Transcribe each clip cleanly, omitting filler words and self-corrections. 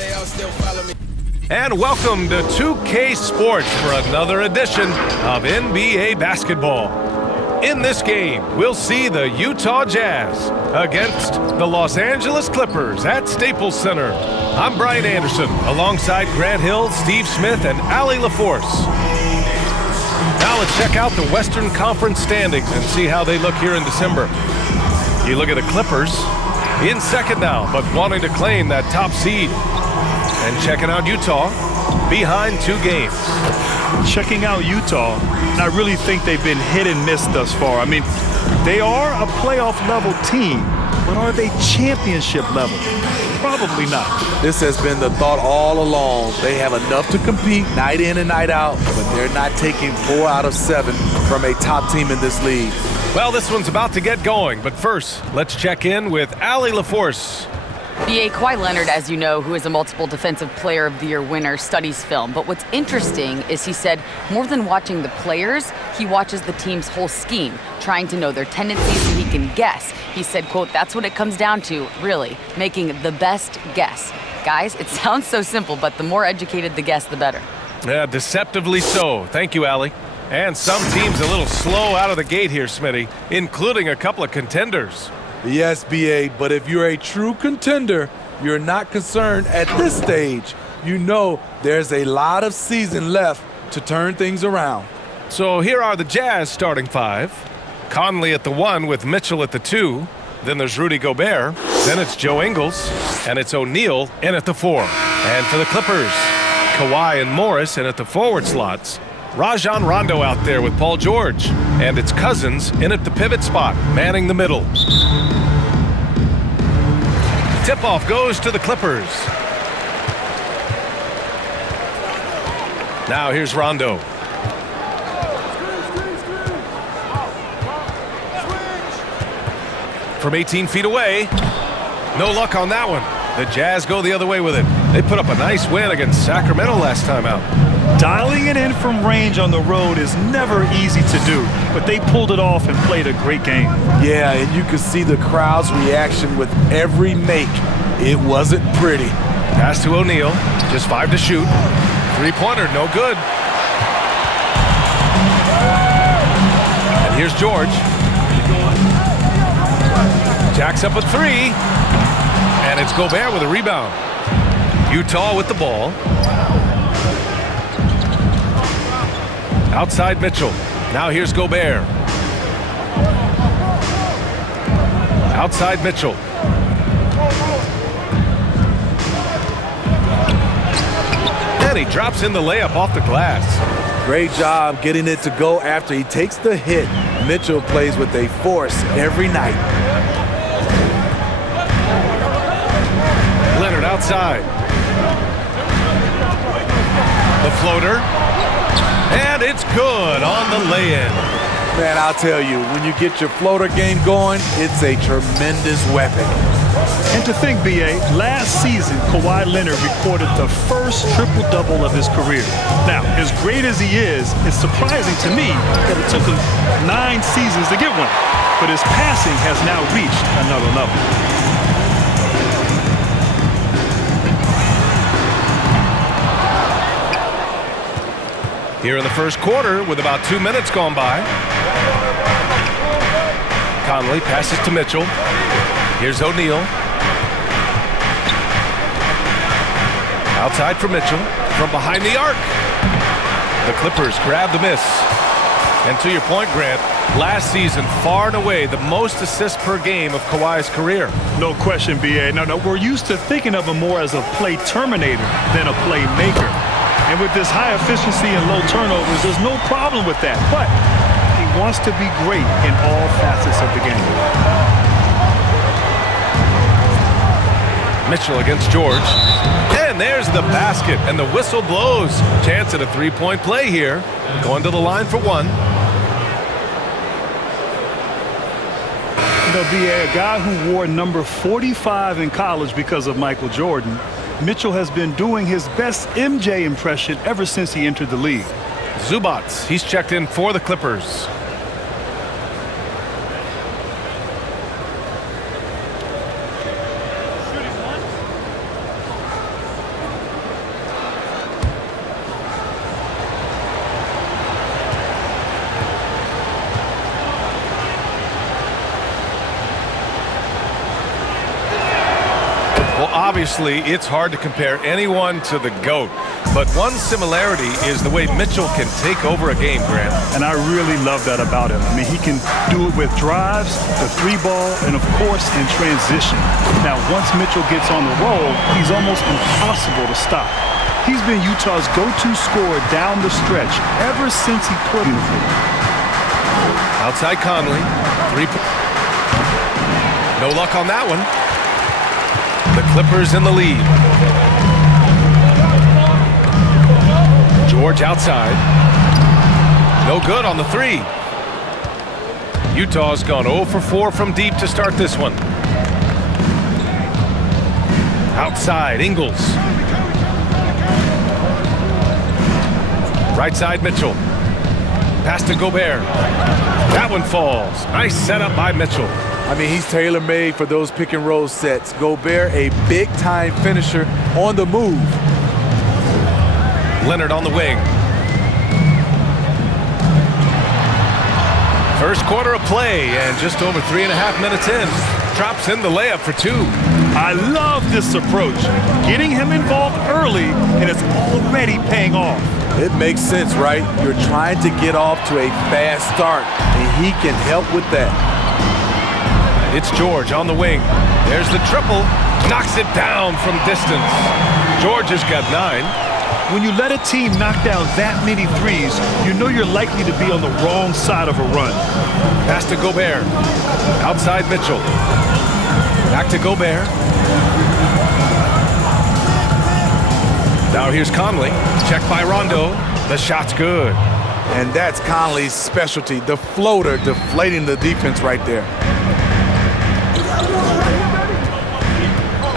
they all still follow me. And welcome to 2K Sports for another edition of NBA basketball. In this game, we'll see the Utah Jazz against the Los Angeles Clippers at Staples Center. I'm Brian Anderson, alongside Grant Hill, Steve Smith, and Allie LaForce. Now let's check out the Western Conference standings and see how they look here in December. You look at the Clippers, in second now, but wanting to claim that top seed. And checking out Utah, behind 2 games. Checking out Utah, and I really think they've been hit and miss thus far. I mean, they are a playoff-level team, but are they championship level? Probably not. This has been the thought all along. They have enough to compete night in and night out, but they're not taking 4 out of 7 from a top team in this league. Well, this one's about to get going, but first, let's check in with Allie LaForce. B.A. Kawhi Leonard, as you know, who is a multiple Defensive Player of the Year winner, studies film. But what's interesting is he said more than watching the players, he watches the team's whole scheme, trying to know their tendencies so he can guess. He said, quote, that's what it comes down to, really, making the best guess. Guys, it sounds so simple, but the more educated the guess, the better. Yeah, deceptively so. Thank you, Allie. And some teams a little slow out of the gate here, Smitty, including a couple of contenders. Yes, BA, but if you're a true contender, you're not concerned at this stage. You know there's a lot of season left to turn things around. So here are the Jazz starting 5. Conley at the 1 with Mitchell at the 2. Then there's Rudy Gobert. Then it's Joe Ingles. And it's O'Neal in at the 4. And for the Clippers, Kawhi and Morris in at the forward slots. Rajon Rondo out there with Paul George. And it's Cousins in at the pivot spot, manning the middle. Tip-off goes to the Clippers. Now here's Rondo. From 18 feet away. No luck on that one. The Jazz go the other way with it. They put up a nice win against Sacramento last time out. Dialing it in from range on the road is never easy to do, but they pulled it off and played a great game. Yeah, and you could see the crowd's reaction with every make. It wasn't pretty. Pass to O'Neal, just 5 to shoot. 3-pointer, no good. And here's George. Jacks up a 3. And it's Gobert with a rebound. Utah with the ball. Outside Mitchell. Now here's Gobert. Outside Mitchell. And he drops in the layup off the glass. Great job getting it to go after he takes the hit. Mitchell plays with a force every night. Leonard outside. The floater. And it's good on the lay-in. Man, I'll tell you, when you get your floater game going, it's a tremendous weapon. And to think, B.A., last season, Kawhi Leonard recorded the first triple-double of his career. Now, as great as he is, it's surprising to me that it took him 9 seasons to get one. But his passing has now reached another level. Here in the first quarter with about 2 minutes gone by. Conley passes to Mitchell. Here's O'Neal. Outside for Mitchell. From behind the arc. The Clippers grab the miss. And to your point, Grant, last season, far and away, the most assists per game of Kawhi's career. No question, B.A. No, we're used to thinking of him more as a play terminator than a playmaker. And with this high efficiency and low turnovers, there's no problem with that. But he wants to be great in all facets of the game. Mitchell against George. And there's the basket, and the whistle blows. Chance at a 3-point play here. Going to the line for 1. You know, B.A., a guy who wore number 45 in college because of Michael Jordan, Mitchell has been doing his best MJ impression ever since he entered the league. Zubats, he's checked in for the Clippers. Obviously, it's hard to compare anyone to the GOAT, but one similarity is the way Mitchell can take over a game, Grant. And I really love that about him. I mean, he can do it with drives, the three ball, and of course in transition. Now, once Mitchell gets on the roll, he's almost impossible to stop. He's been Utah's go-to scorer down the stretch ever since he put in the field. Outside Conley. No luck on that one. The Clippers in the lead. George outside. No good on the three. Utah's gone 0 for 4 from deep to start this one. Outside, Ingles. Right side, Mitchell. Pass to Gobert. That one falls. Nice setup by Mitchell. I mean, he's tailor-made for those pick-and-roll sets. Gobert, a big-time finisher on the move. Leonard on the wing. First quarter of play, and just over 3.5 minutes in. Drops in the layup for 2. I love this approach. Getting him involved early, and it's already paying off. It makes sense, right? You're trying to get off to a fast start, and he can help with that. It's George on the wing. There's the triple. Knocks it down from distance. George has got 9. When you let a team knock down that many threes, you know you're likely to be on the wrong side of a run. Pass to Gobert. Outside Mitchell. Back to Gobert. Now here's Conley. Check by Rondo. The shot's good. And that's Conley's specialty, the floater deflating the defense right there.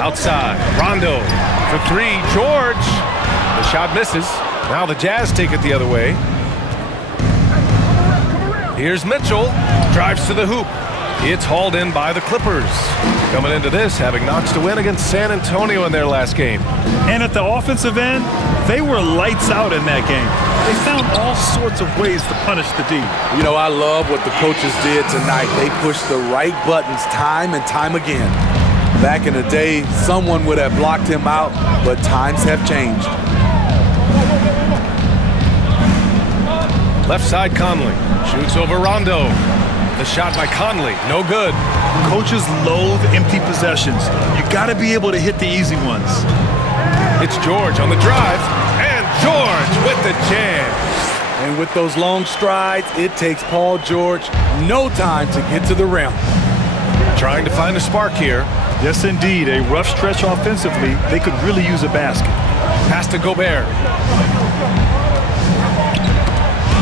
Outside, Rondo for 3. George. The shot misses. Now the Jazz take it the other way. Here's Mitchell. Drives to the hoop. It's hauled in by the Clippers. Coming into this, having notched a win against San Antonio in their last game. And at the offensive end, they were lights out in that game. They found all sorts of ways to punish the D. You know, I love what the coaches did tonight. They pushed the right buttons time and time again. Back in the day, someone would have blocked him out, but times have changed. Left side, Conley. Shoots over Rondo. The shot by Conley, no good. Coaches loathe empty possessions. You got to be able to hit the easy ones. It's George on the drive, and George with the jam. And with those long strides, it takes Paul George no time to get to the rim. Trying to find a spark here. Yes, indeed. A rough stretch offensively. They could really use a basket. Pass to Gobert.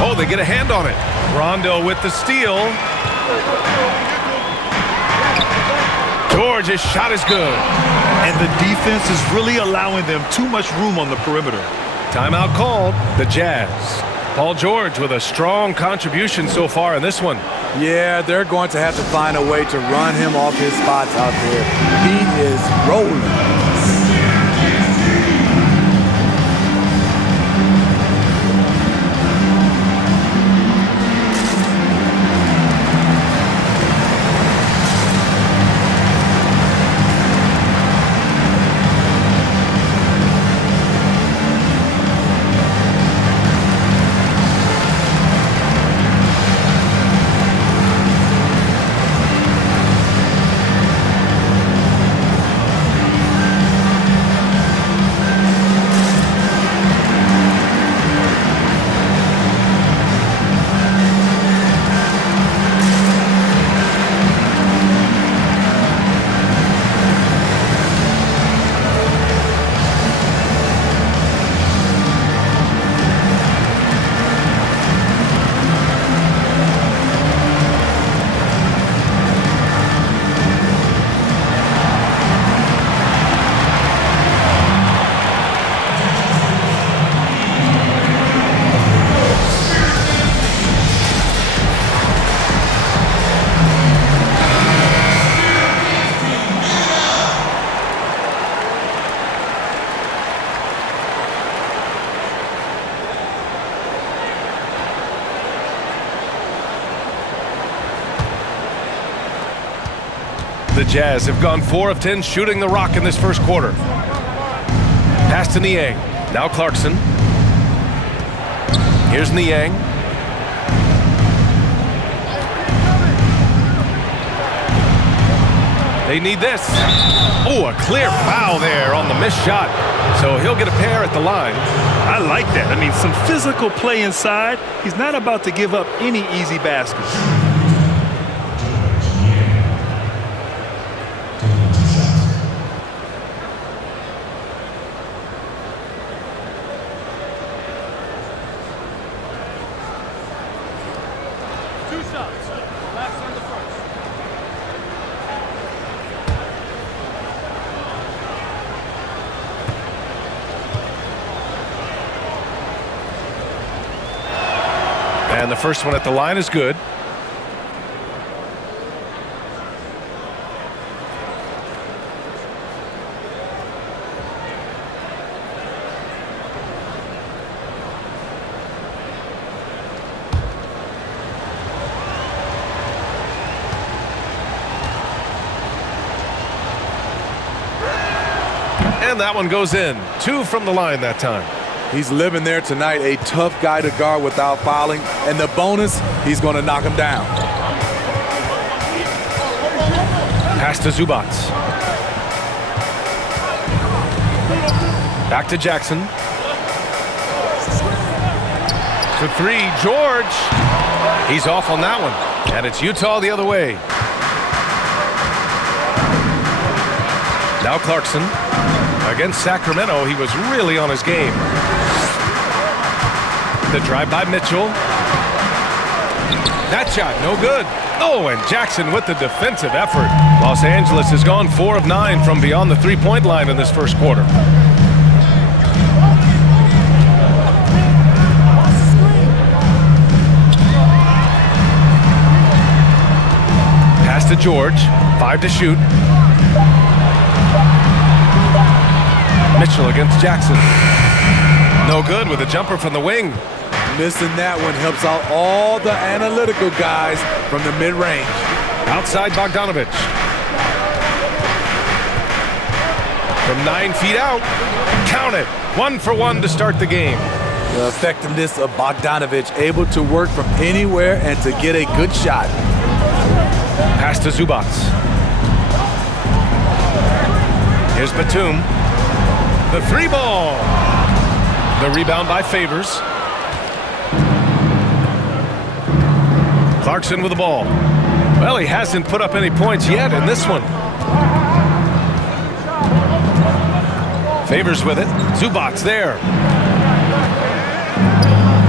Oh, they get a hand on it. Rondo with the steal. George's shot is good. And the defense is really allowing them too much room on the perimeter. Timeout called. The Jazz. Paul George with a strong contribution so far in this one. Yeah, they're going to have to find a way to run him off his spots out there. He is rolling. The Jazz have gone 4 of 10 shooting the rock in this first quarter. Pass to Niang. Now Clarkson. Here's Niang. They need this. Oh, a clear foul there on the missed shot. So he'll get a pair at the line. I like that. I mean, some physical play inside. He's not about to give up any easy baskets. And the first one at the line is good. And that one goes in. 2 from the line that time. He's living there tonight, a tough guy to guard without fouling. And the bonus, he's going to knock him down. Pass to Zubac. Back to Jackson. To 3, George. He's off on that one. And it's Utah the other way. Now Clarkson. Against Sacramento, he was really on his game. The drive by Mitchell. That shot, no good. Oh, and Jackson with the defensive effort. Los Angeles has gone 4 of 9 from beyond the three-point line in this first quarter. Pass to George. 5 to shoot. Mitchell against Jackson. No good with a jumper from the wing. Missing that one helps out all the analytical guys from the mid-range. Outside Bogdanovich. From 9 feet out. Count it. 1 for 1 to start the game. The effectiveness of Bogdanovich, able to work from anywhere and to get a good shot. Pass to Zubac. Here's Batum. The 3 ball. The rebound by Favors. Clarkson with the ball. Well, he hasn't put up any points yet in this one. Favors with it. Zubac there.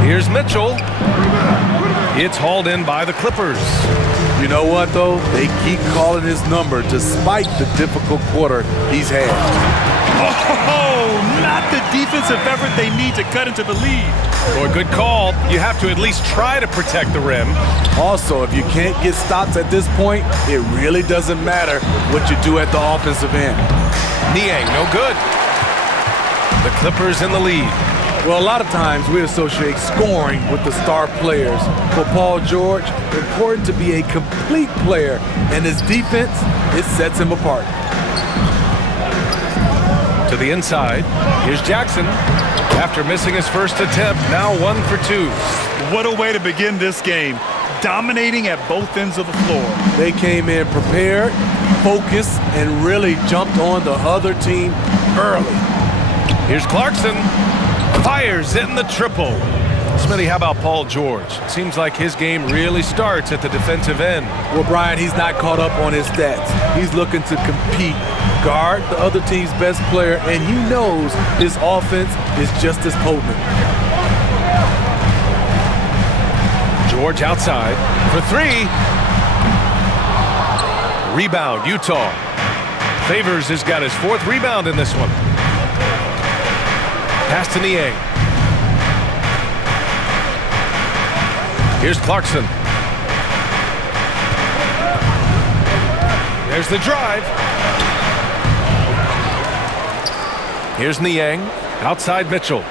Here's Mitchell. It's hauled in by the Clippers. You know what, though? They keep calling his number despite the difficult quarter he's had. Oh, not the defensive effort they need to cut into the lead. Boy, good call. You have to at least try to protect the rim. Also, if you can't get stops at this point, it really doesn't matter what you do at the offensive end. Niang, no good. The Clippers in the lead. Well, a lot of times we associate scoring with the star players. For Paul George, important to be a complete player, and his defense, it sets him apart. To the inside. Here's Jackson. After missing his first attempt, now 1 for 2. What a way to begin this game. Dominating at both ends of the floor. They came in prepared, focused, and really jumped on the other team early. Here's Clarkson. Fires in the triple. Smitty, how about Paul George? Seems like his game really starts at the defensive end. Well, Brian, he's not caught up on his stats. He's looking to compete, guard the other team's best player, and he knows his offense is just as potent. George outside for 3. Rebound, Utah. Favors has got his 4th rebound in this one. Pass to Niang. Here's Clarkson. There's the drive. Here's Niang. Outside Mitchell.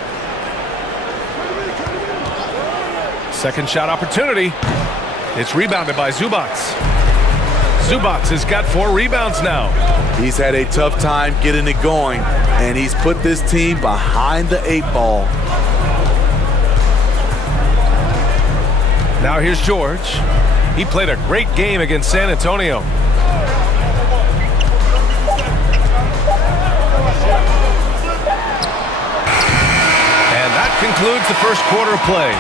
Second shot opportunity. It's rebounded by Zubac. Zubac has got 4 rebounds now. He's had a tough time getting it going, and he's put this team behind the 8 ball. Now here's George. He played a great game against San Antonio. And that concludes the first quarter of play.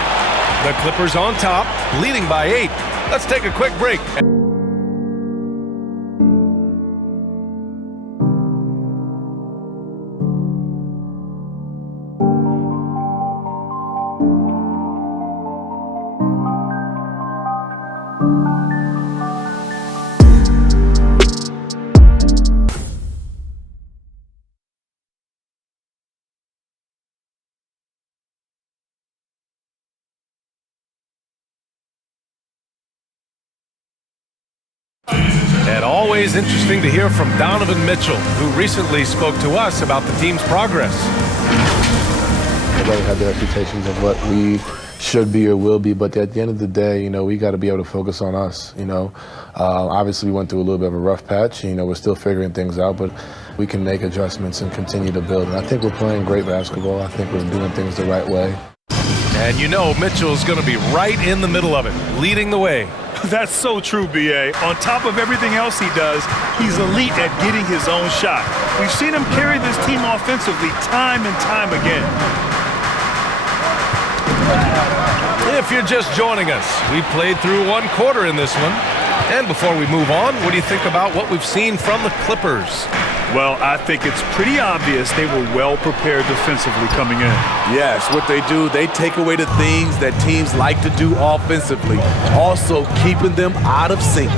The Clippers on top, leading by 8. Let's take a quick break. And always interesting to hear from Donovan Mitchell, who recently spoke to us about the team's progress. Everybody had their expectations of what we should be or will be, but at the end of the day, we got to be able to focus on us. Obviously we went through a little bit of a rough patch. We're still figuring things out, but we can make adjustments and continue to build. And I think we're playing great basketball. I think we're doing things the right way. And Mitchell's going to be right in the middle of it, leading the way. That's so true, B.A. On top of everything else he does, he's elite at getting his own shot. We've seen him carry this team offensively time and time again. If you're just joining us, we played through 1 quarter in this one. And before we move on, what do you think about what we've seen from the Clippers? Well, I think it's pretty obvious they were well prepared defensively coming in. Yes, what they do, they take away the things that teams like to do offensively, also keeping them out of sync.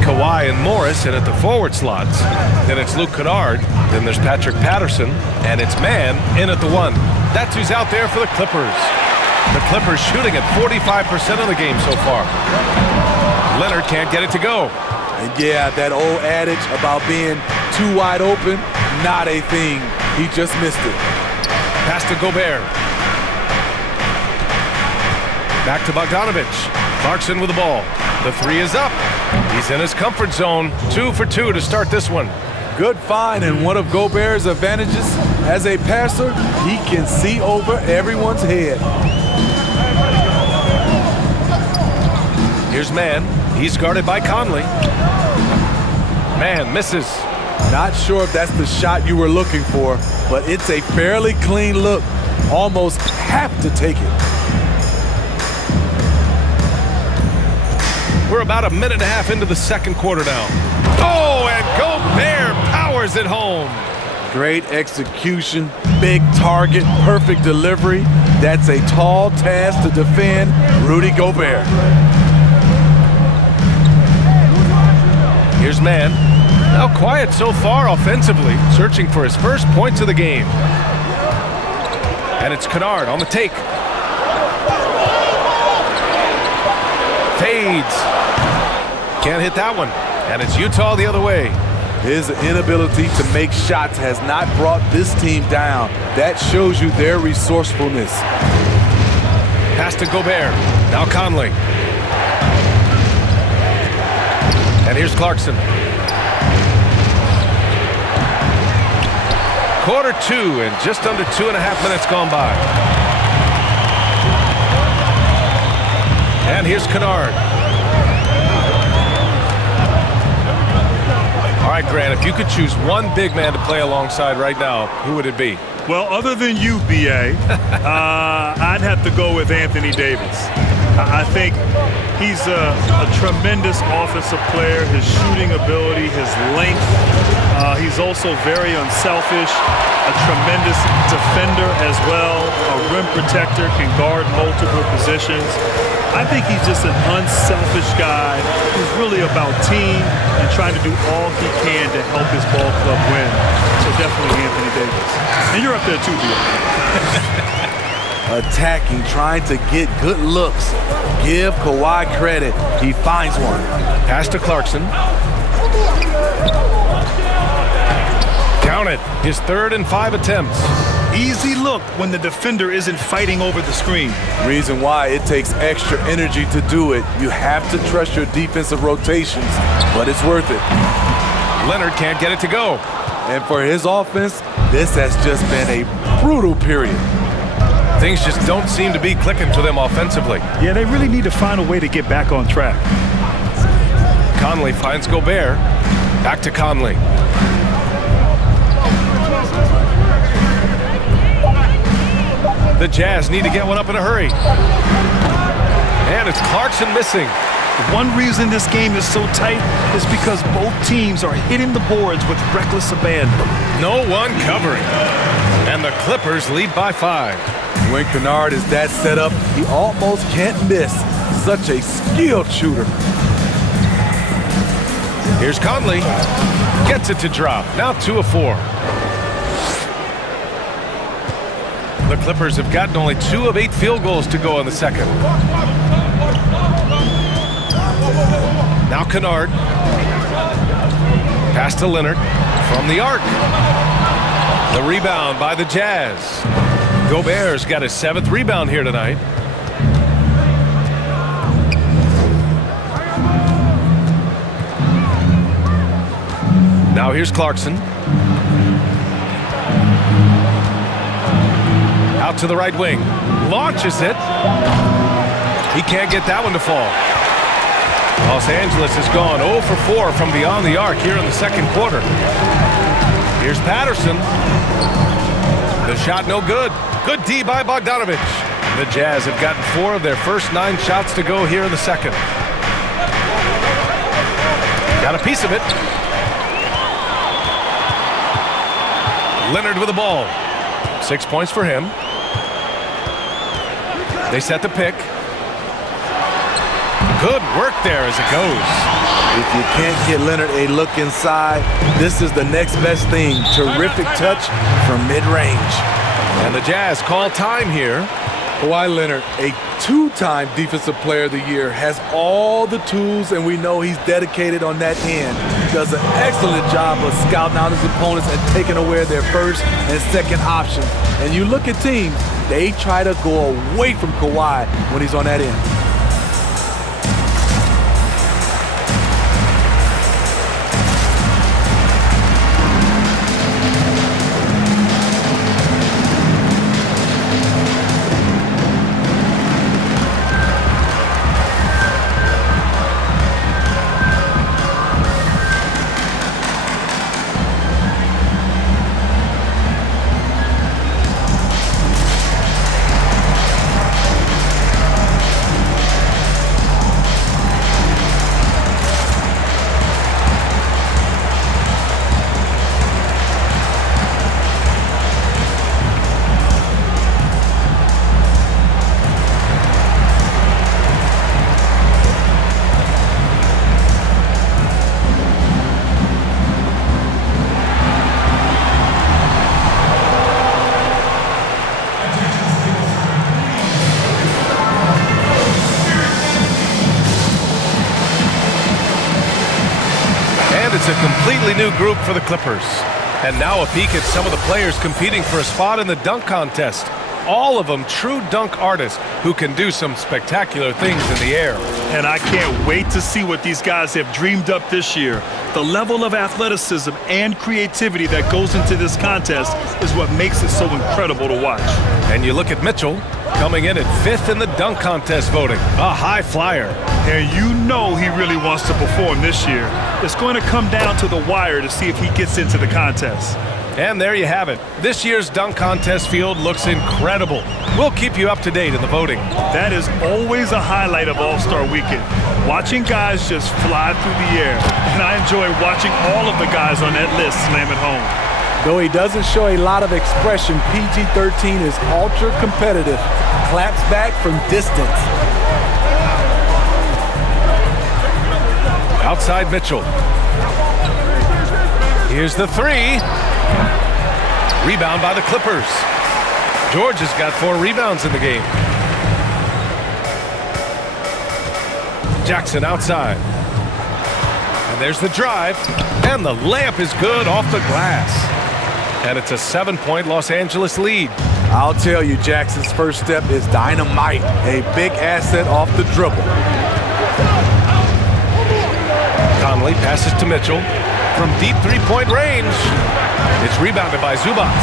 Kawhi and Morris in at the forward slots. Then it's Luke Kennard. Then there's Patrick Patterson. And it's Mann in at the 1. That's who's out there for the Clippers. The Clippers shooting at 45% of the game so far. Leonard can't get it to go. And yeah, that old adage about being too wide open, not a thing. He just missed it. Pass to Gobert. Back to Bogdanovich. Clarkson with the ball. The 3 is up. He's in his comfort zone. 2 for 2 to start this one. Good find, and one of Gobert's advantages as a passer, he can see over everyone's head. Here's Mann. He's guarded by Conley. Mann misses. Not sure if that's the shot you were looking for, but it's a fairly clean look. Almost have to take it. We're about a minute and a half into the second quarter now. Oh, and Gobert powers it home. Great execution, big target, perfect delivery. That's a tall task to defend Rudy Gobert. Here's Mann. Now quiet so far offensively, searching for his first points of the game. And it's Kennard on the take. Fades. Can't hit that one. And it's Utah the other way. His inability to make shots has not brought this team down. That shows you their resourcefulness. Pass to Gobert. Now Conley. And here's Clarkson. Quarter 2 and just under 2.5 minutes gone by. And here's Kennard. All right, Grant, if you could choose one big man to play alongside right now, who would it be? Well, other than you, B.A., I'd have to go with Anthony Davis. I think he's a tremendous offensive player. His shooting ability, his length. He's also very unselfish, a tremendous defender as well, a rim protector, can guard multiple positions. I think he's just an unselfish guy who's really about team and trying to do all he can to help his ball club win. So definitely Anthony Davis. And you're up there too, B.A. Attacking, trying to get good looks. Give Kawhi credit. He finds one. Pass to Clarkson. Count it. His 3rd and 5 attempts. easy look when the defender isn't fighting over the screen. Reason why it takes extra energy to do it. You have to trust your defensive rotations, but it's worth it. Leonard can't get it to go. And for his offense, this has just been a brutal period. Things just don't seem to be clicking for them offensively. Yeah, they really need to find a way to get back on track. Conley finds Gobert. Back to Conley. The Jazz need to get one up in a hurry. And it's Clarkson missing. One reason this game is so tight is because both teams are hitting the boards with reckless abandon. No one covering. And the Clippers lead by 5. When Kennard is that set up, he almost can't miss. Such a skilled shooter. Here's Conley. Gets it to drop. Now 2 of 4. The Clippers have gotten only 2 of 8 field goals to go in the second. Now Kennard. Pass to Leonard from the arc. The rebound by the Jazz. Gobert's got his 7th rebound here tonight. Now here's Clarkson. Out to the right wing. Launches it. He can't get that one to fall. Los Angeles has gone 0 for 4 from beyond the arc here in the second quarter. Here's Patterson. The shot no good. Good D by Bogdanovich. The Jazz have gotten 4 of their first 9 shots to go here in the second. Got a piece of it. Leonard with the ball. 6 points for him. They set the pick. Good work there as it goes. If you can't get Leonard a look inside, this is the next best thing. Terrific touch from mid-range. And the Jazz call time here. Kawhi Leonard, a 2-time Defensive Player of the Year, has all the tools, and we know he's dedicated on that end. He does an excellent job of scouting out his opponents and taking away their first and second options. And you look at teams, they try to go away from Kawhi when he's on that end. It's a completely new group for the Clippers. And now a peek at some of the players competing for a spot in the dunk contest. All of them true dunk artists who can do some spectacular things in the air. And I can't wait to see what these guys have dreamed up this year. The level of athleticism and creativity that goes into this contest is what makes it so incredible to watch. And you look at Mitchell, coming in at 5th in the dunk contest voting, a high flyer. And you know he really wants to perform this year. It's going to come down to the wire to see if he gets into the contest. And there you have it. This year's dunk contest field looks incredible. We'll keep you up to date in the voting. That is always a highlight of All-Star Weekend. Watching guys just fly through the air. And I enjoy watching all of the guys on that list slam it home. Though he doesn't show a lot of expression, PG-13 is ultra competitive. Claps back from distance. Outside Mitchell. Here's the 3. Rebound by the Clippers. George has got 4 rebounds in the game. Jackson outside. And there's the drive. And the layup is good off the glass. And it's a 7-point Los Angeles lead. I'll tell you, Jackson's first step is dynamite. A big asset off the dribble. Conley passes to Mitchell from deep three-point range. It's rebounded by Zubac.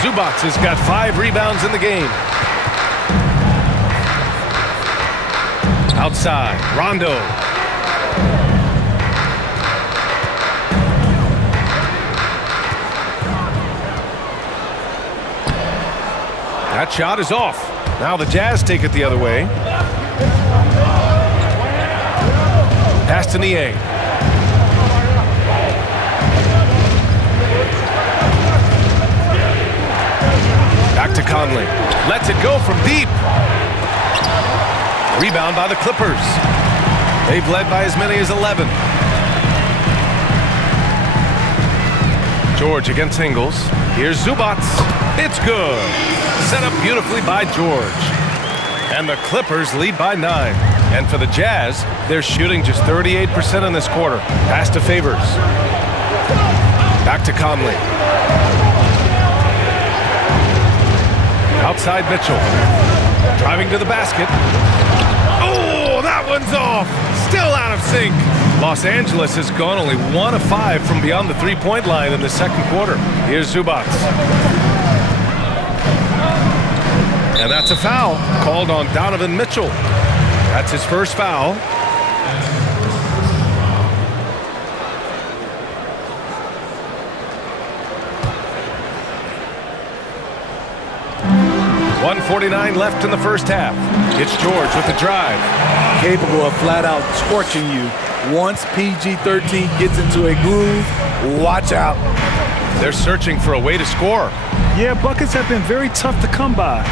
Zubac has got 5 rebounds in the game. Outside, Rondo. That shot is off. Now the Jazz take it the other way. Pass to Niang. Back to Conley. Lets it go from deep. Rebound by the Clippers. They've led by as many as 11. George against Ingles. Here's Zubac. It's good. Set up beautifully by George. And the Clippers lead by 9. And for the Jazz, they're shooting just 38% in this quarter. Pass to Favors. Back to Conley. Outside Mitchell. Driving to the basket. Oh, that one's off. Still out of sync. Los Angeles has gone only 1 of 5 from beyond the three-point line in the second quarter. Here's Zubac. And that's a foul called on Donovan Mitchell. That's his first foul. .149 left in the first half. It's George with the drive. Capable of flat-out torching you. Once PG-13 gets into a groove, watch out. They're searching for a way to score. Yeah, buckets have been very tough to come by.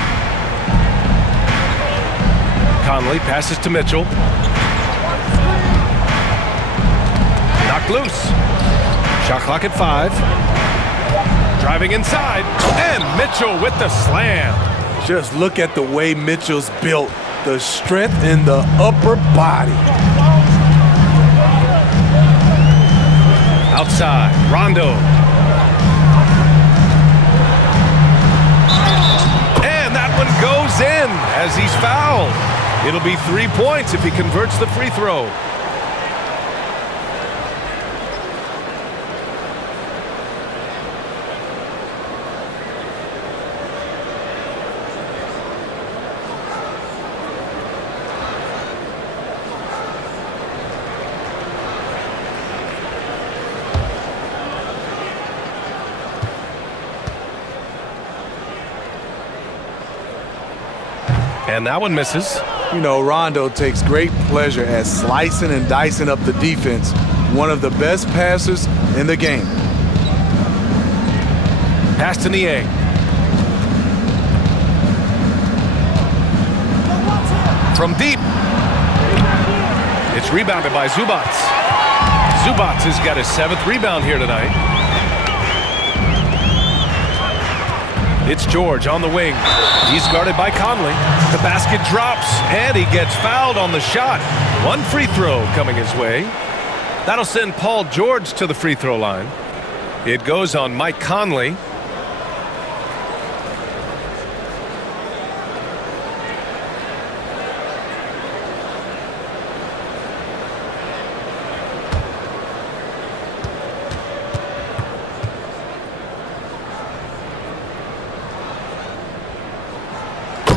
Conley passes to Mitchell. Knocked loose. Shot clock at 5. Driving inside. And Mitchell with the slam. Just look at the way Mitchell's built. The strength in the upper body. Outside, Rondo. And that one goes in as he's fouled. It'll be 3 points if he converts the free throw. And that one misses. You know, Rondo takes great pleasure at slicing and dicing up the defense. One of the best passers in the game. Pass to Niang. From deep. It's rebounded by Zubac. Zubac has got his 7th rebound here tonight. It's George on the wing. He's guarded by Conley. The basket drops, and he gets fouled on the shot. 1 free throw coming his way. That'll send Paul George to the free throw line. It goes on Mike Conley.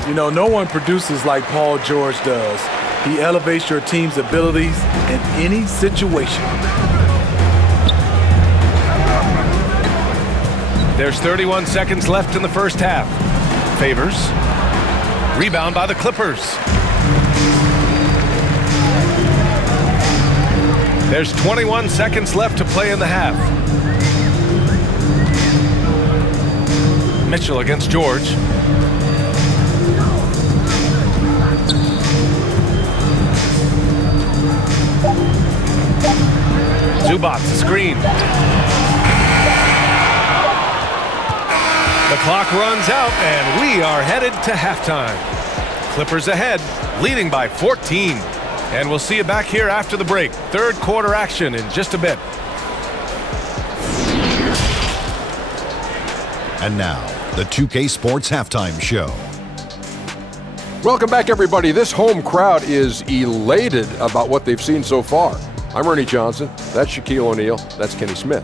You know, no one produces like Paul George does. He elevates your team's abilities in any situation. There's 31 seconds left in the first half. Favors. Rebound by the Clippers. There's 21 seconds left to play in the half. Mitchell against George. Zubac, the screen. The clock runs out, and we are headed to halftime. Clippers ahead, leading by 14. And we'll see you back here after the break. Third quarter action in just a bit. And now, the 2K Sports Halftime Show. Welcome back, everybody. This home crowd is elated about what they've seen so far. I'm Ernie Johnson. That's Shaquille O'Neal. That's Kenny Smith.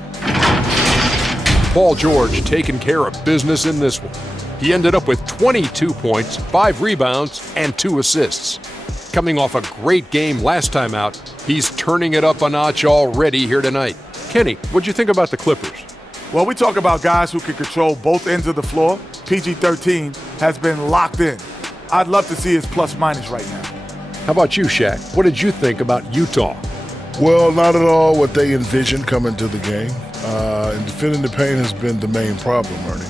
Paul George taking care of business in this one. He ended up with 22 points, 5 rebounds, and 2 assists. Coming off a great game last time out, he's turning it up a notch already here tonight. Kenny, what'd you think about the Clippers? Well, we talk about guys who can control both ends of the floor. PG-13 has been locked in. I'd love to see his plus-minus right now. How about you, Shaq? What did you think about Utah? Well, not at all what they envisioned coming to the game. And defending the paint has been the main problem, Ernie.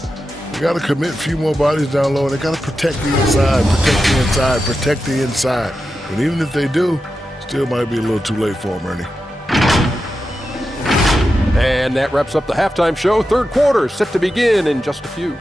We got to commit a few more bodies down low, and they got to protect the inside, protect the inside, protect the inside. But even if they do, still might be a little too late for them, Ernie. And that wraps up the halftime show. Third quarter set to begin in just a few.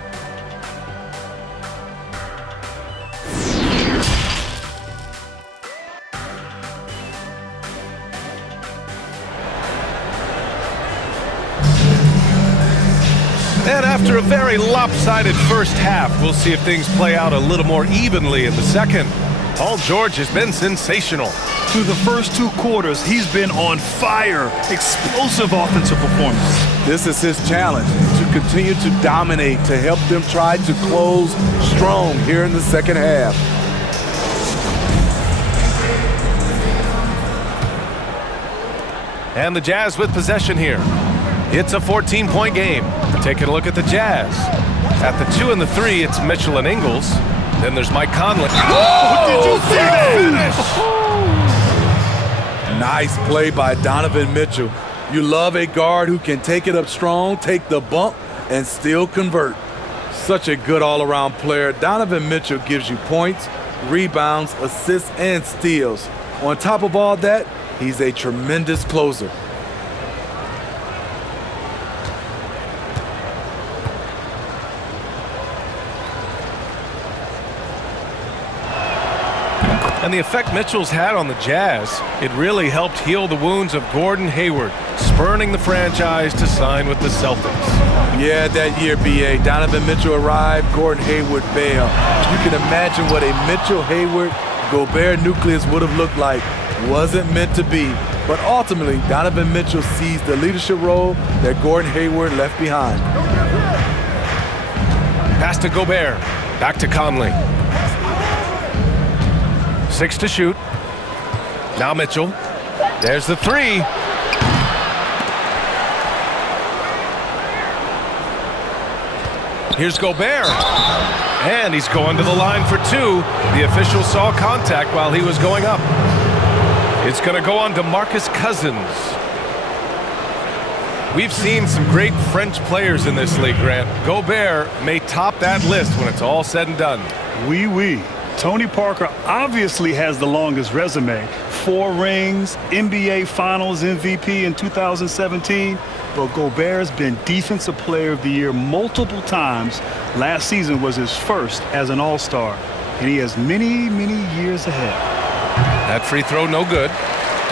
And after a very lopsided first half, we'll see if things play out a little more evenly in the second. Paul George has been sensational. Through the first 2 quarters, he's been on fire. Explosive offensive performance. This is his challenge, to continue to dominate, to help them try to close strong here in the second half. And the Jazz with possession here. It's a 14-point game. Taking a look at the Jazz. At the 2 and the 3, it's Mitchell and Ingles. Then there's Mike Conley. Oh, did you see that? Nice play by Donovan Mitchell. You love a guard who can take it up strong, take the bump, and still convert. Such a good all-around player. Donovan Mitchell gives you points, rebounds, assists, and steals. On top of all that, he's a tremendous closer. And the effect Mitchell's had on the Jazz, it really helped heal the wounds of Gordon Hayward, spurning the franchise to sign with the Celtics. Yeah, that year, B.A., Donovan Mitchell arrived, Gordon Hayward bailed. You can imagine what a Mitchell-Hayward-Gobert nucleus would have looked like. Wasn't meant to be. But ultimately, Donovan Mitchell seized the leadership role that Gordon Hayward left behind. Pass to Gobert. Back to Conley. 6 to shoot. Now Mitchell. There's the 3. Here's Gobert. And he's going to the line for 2. The official saw contact while he was going up. It's going to go on to Marcus Cousins. We've seen some great French players in this league, Grant. Gobert may top that list when it's all said and done. Oui. Tony Parker obviously has the longest resume. 4 rings, NBA Finals MVP in 2017. But Gobert has been Defensive Player of the Year multiple times. Last season was his first as an All-Star. And he has many, many years ahead. That free throw, no good.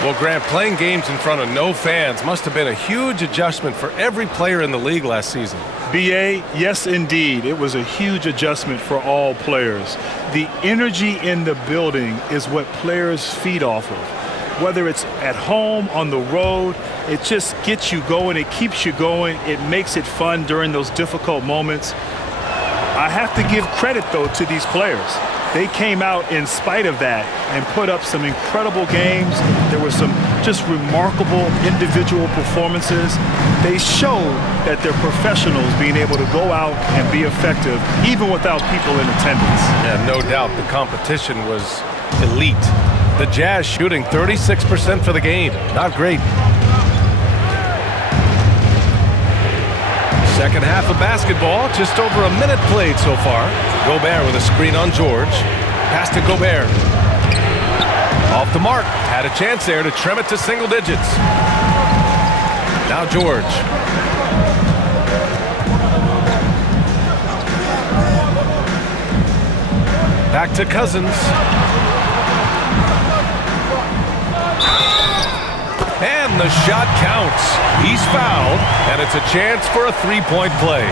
Well, Grant, playing games in front of no fans must have been a huge adjustment for every player in the league last season. B.A., yes, indeed. It was a huge adjustment for all players. The energy in the building is what players feed off of. Whether it's at home, on the road, it just gets you going. It keeps you going. It makes it fun during those difficult moments. I have to give credit, though, to these players. They came out in spite of that and put up some incredible games. There were some just remarkable individual performances. They showed that they're professionals being able to go out and be effective even without people in attendance. Yeah, no doubt the competition was elite. The Jazz shooting 36% for the game. Not great. Second half of basketball, just over a minute played so far. Gobert with a screen on George. Pass to Gobert. Off the mark. Had a chance there to trim it to single digits. Now George. Back to Cousins. And the shot counts. He's fouled, and it's a chance for a three-point play.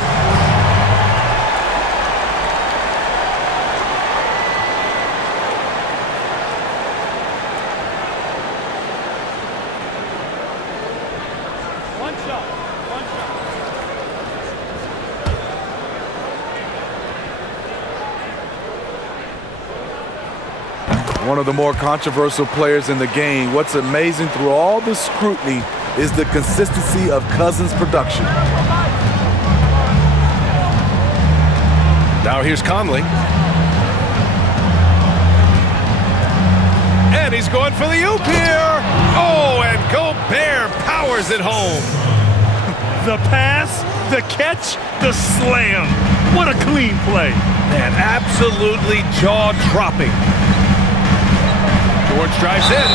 one of the more controversial players in the game. What's amazing through all the scrutiny is the consistency of Cousins' production. Now here's Conley. And he's going for the oop here. Oh, and Gobert powers it home. The pass, the catch, the slam. What a clean play. And absolutely jaw-dropping. George drives in,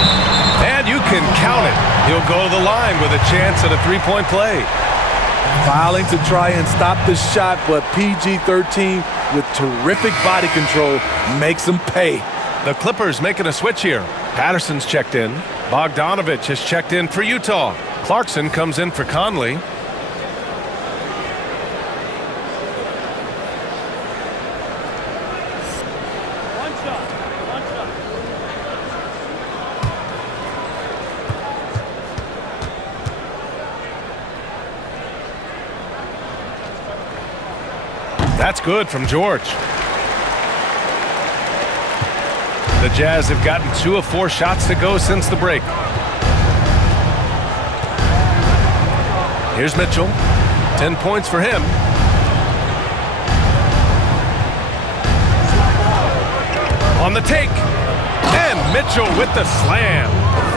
and you can count it. He'll go to the line with a chance at a three-point play. Filing to try and stop the shot, but PG-13 with terrific body control makes him pay. The Clippers making a switch here. Patterson's checked in. Bogdanovich has checked in for Utah. Clarkson comes in for Conley. That's good from George. The Jazz have gotten 2 of 4 shots to go since the break. Here's Mitchell. 10 points for him. On the take. And Mitchell with the slam.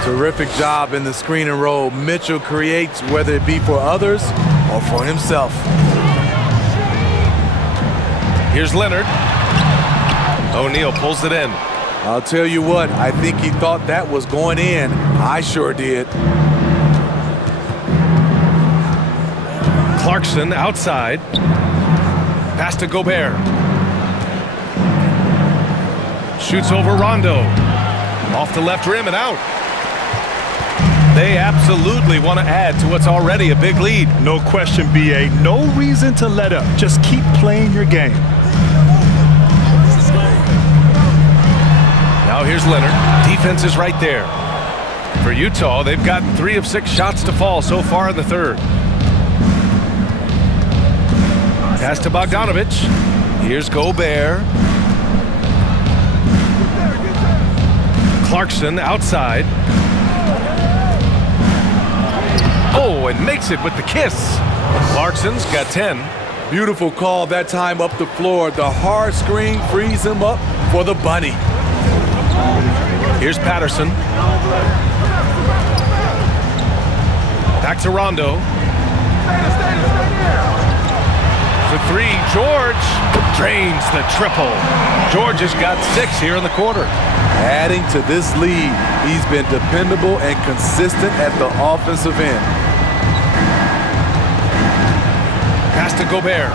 Terrific job in the screen and roll. Mitchell creates, whether it be for others or for himself. Here's Leonard. O'Neal pulls it in. I'll tell you what, I think he thought that was going in. I sure did. Clarkson outside. Pass to Gobert. Shoots over Rondo. Off the left rim and out. They absolutely want to add to what's already a big lead. No question, B.A. No reason to let up. Just keep playing your game. Now here's Leonard. Defense is right there. For Utah, they've gotten 3 of 6 shots to fall so far in the third. Pass to Bogdanovich. Here's Gobert. Clarkson outside. Oh, and makes it with the kiss. Clarkson's got 10. Beautiful call that time up the floor. The hard screen frees him up for the bunny. Here's Patterson. Back to Rondo. For 3, George drains the triple. George has got 6 here in the quarter. Adding to this lead, he's been dependable and consistent at the offensive end. Pass to Gobert.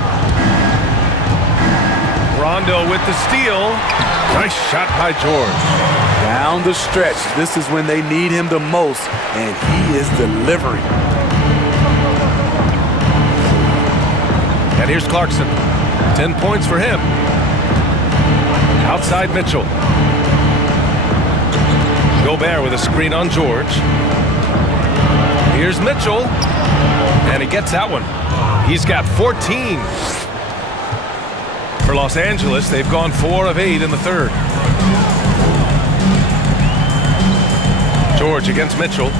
Rondo with the steal. Nice shot by George. Down the stretch, this is when they need him the most, and he is delivering. And here's Clarkson. 10 points for him. Outside Mitchell. Gobert with a screen on George. Here's Mitchell. And he gets that one. He's got 14. For Los Angeles, they've gone 4 of 8 in the third. George against Mitchell.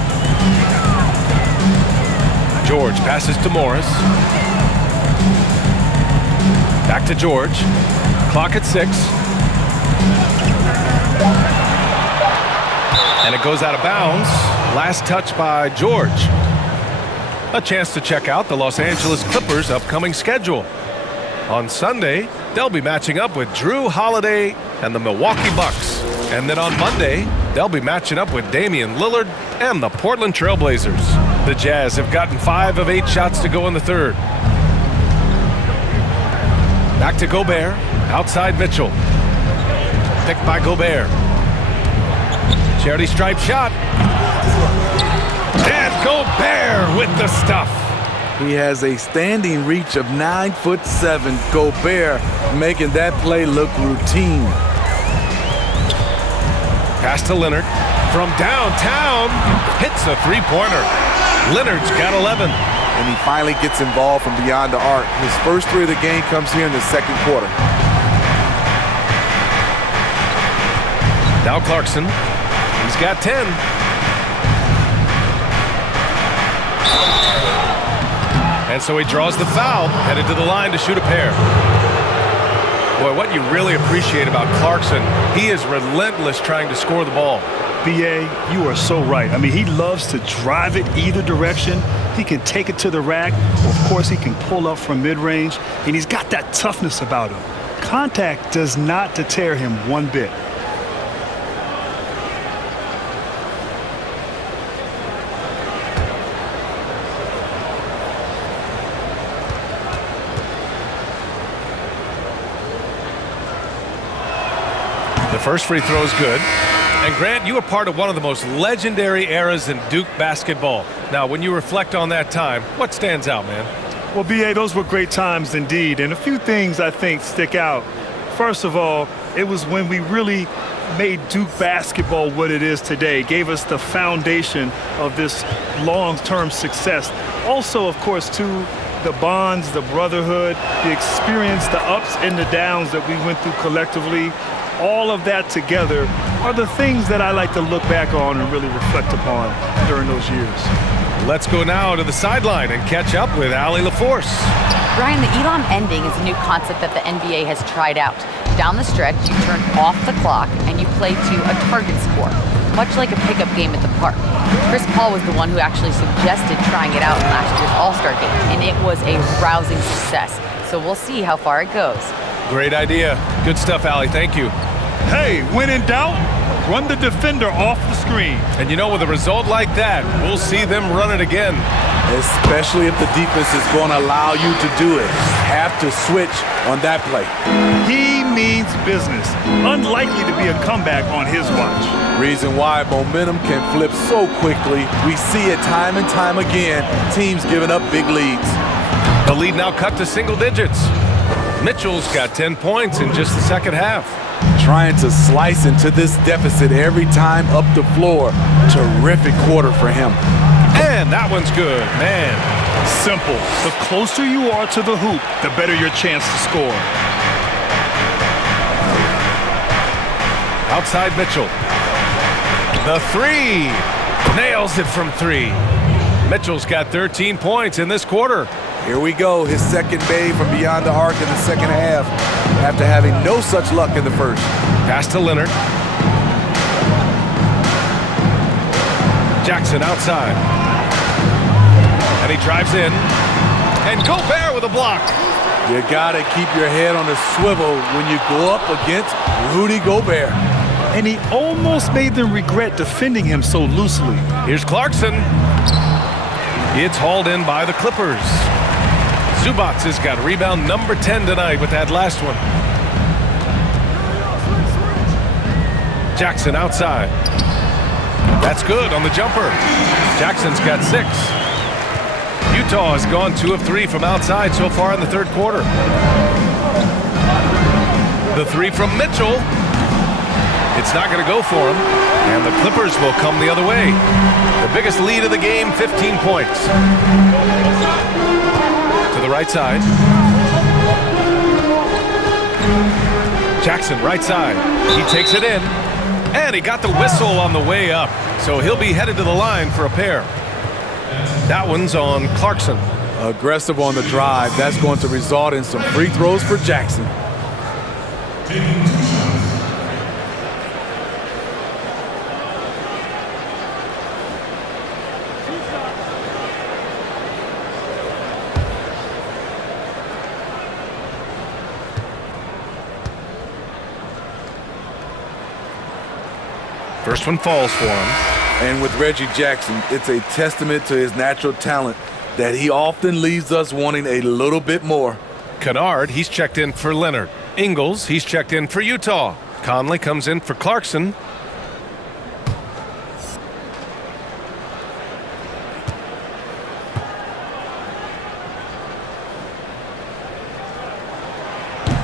George passes to Morris. Back to George. Clock at 6. And it goes out of bounds. Last touch by George. A chance to check out the Los Angeles Clippers' upcoming schedule. On Sunday, they'll be matching up with Drew Holiday and the Milwaukee Bucks. And then on Monday, they'll be matching up with Damian Lillard and the Portland Trail Blazers. The Jazz have gotten 5 of 8 shots to go in the third. Back to Gobert. Outside Mitchell. Picked by Gobert. Charity stripe shot. And Gobert with the stuff. He has a standing reach of 9'7". Gobert making that play look routine. Pass to Leonard. From downtown, hits a three-pointer. Leonard's got 11. And he finally gets involved from beyond the arc. His first 3 of the game comes here in the second quarter. Now Clarkson. He's got 10. And so he draws the foul, headed to the line to shoot a pair. Boy, what you really appreciate about Clarkson, he is relentless trying to score the ball. BA, you are so right. I mean, he loves to drive it either direction. He can take it to the rack, or of course he can pull up from mid-range, and he's got that toughness about him. Contact does not deter him one bit. The first free throw is good. And Grant, you were part of one of the most legendary eras in Duke basketball. Now, when you reflect on that time, what stands out, man? Well, BA, those were great times indeed. And a few things I think stick out. First of all, it was when we really made Duke basketball what it is today, gave us the foundation of this long-term success. Also, of course, too, the bonds, the brotherhood, the experience, the ups and the downs that we went through collectively. All of that together are the things that I like to look back on and really reflect upon during those years. Let's go now to the sideline and catch up with Allie LaForce. Brian, the Elam ending is a new concept that the NBA has tried out. Down the stretch, you turn off the clock and you play to a target score, much like a pickup game at the park. Chris Paul was the one who actually suggested trying it out in last year's All-Star game, and it was a rousing success. So we'll see how far it goes. Great idea. Good stuff, Allie. Thank you. Hey, when in doubt, run the defender off the screen. And you know, with a result like that, we'll see them run it again. Especially if the defense is going to allow you to do it. Have to switch on that play. He means business. Unlikely to be a comeback on his watch. Reason why momentum can flip so quickly. We see it time and time again. Teams giving up big leads. The lead now cut to single digits. Mitchell's got 10 points in just the second half. Trying to slice into this deficit every time up the floor. Terrific quarter for him. And that one's good, man. Simple. The closer you are to the hoop, the better your chance to score. Outside Mitchell. The three. Nails it from three. Mitchell's got 13 points in this quarter. Here we go, his second made from beyond the arc in the second half, after having no such luck in the first. Pass to Leonard. Jackson outside. And he drives in. And Gobert with a block. You gotta keep your head on a swivel when you go up against Rudy Gobert. And he almost made them regret defending him so loosely. Here's Clarkson. It's hauled in by the Clippers. Zubac has got rebound number 10 tonight with that last one. Jackson outside. That's good on the jumper. Jackson's got 6. Utah has gone 2 of 3 from outside so far in the third quarter. The three from Mitchell. It's not going to go for him. And the Clippers will come the other way. The biggest lead of the game, 15 points. To the right side. Jackson, right side. He takes it in. And he got the whistle on the way up. So he'll be headed to the line for a pair. That one's on Clarkson. Aggressive on the drive. That's going to result in some free throws for Jackson. First one falls for him. And with Reggie Jackson, it's a testament to his natural talent that he often leaves us wanting a little bit more. Kennard, he's checked in for Leonard. Ingles, he's checked in for Utah. Conley comes in for Clarkson.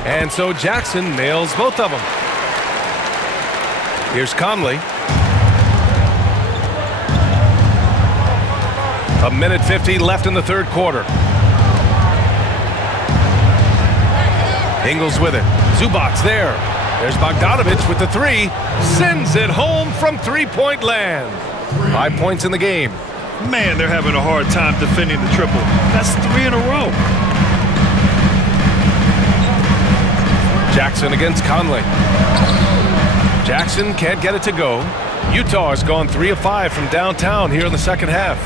And so Jackson nails both of them. Here's Conley. A minute 50 left in the third quarter. Ingles with it. Zubac's there. There's Bogdanovich with the three. Sends it home from three-point land. 5 points in the game. Man, they're having a hard time defending the triple. That's 3 in a row. Jackson against Conley. Jackson can't get it to go. Utah has gone 3 of 5 from downtown here in the second half.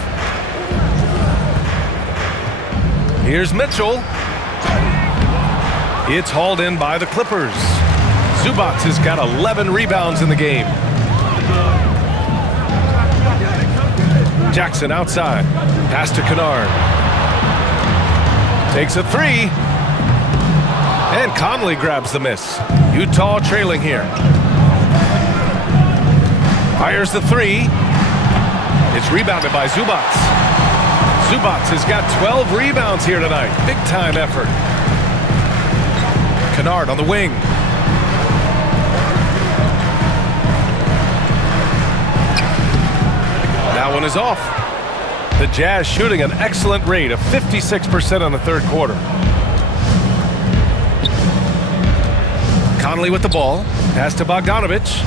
Here's Mitchell. It's hauled in by the Clippers. Zubac has got 11 rebounds in the game. Jackson outside. Pass to Kennard. Takes a three. And Conley grabs the miss. Utah trailing here. Fires the three. It's rebounded by Zubac. Zubac has got 12 rebounds here tonight. Big time effort. Kennard on the wing. That one is off. The Jazz shooting an excellent rate of 56% on the third quarter. Conley with the ball. Pass to Bogdanovich.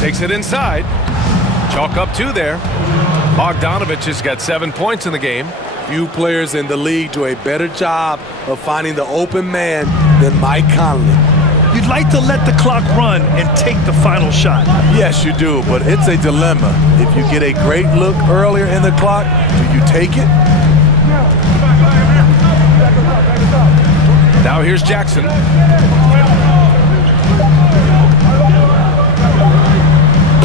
Takes it inside. Chalk up 2 there. Bogdanovich has got 7 points in the game. Few players in the league do a better job of finding the open man than Mike Conley. You'd like to let the clock run and take the final shot. Yes, you do, but it's a dilemma. If you get a great look earlier in the clock, do you take it? Now here's Jackson.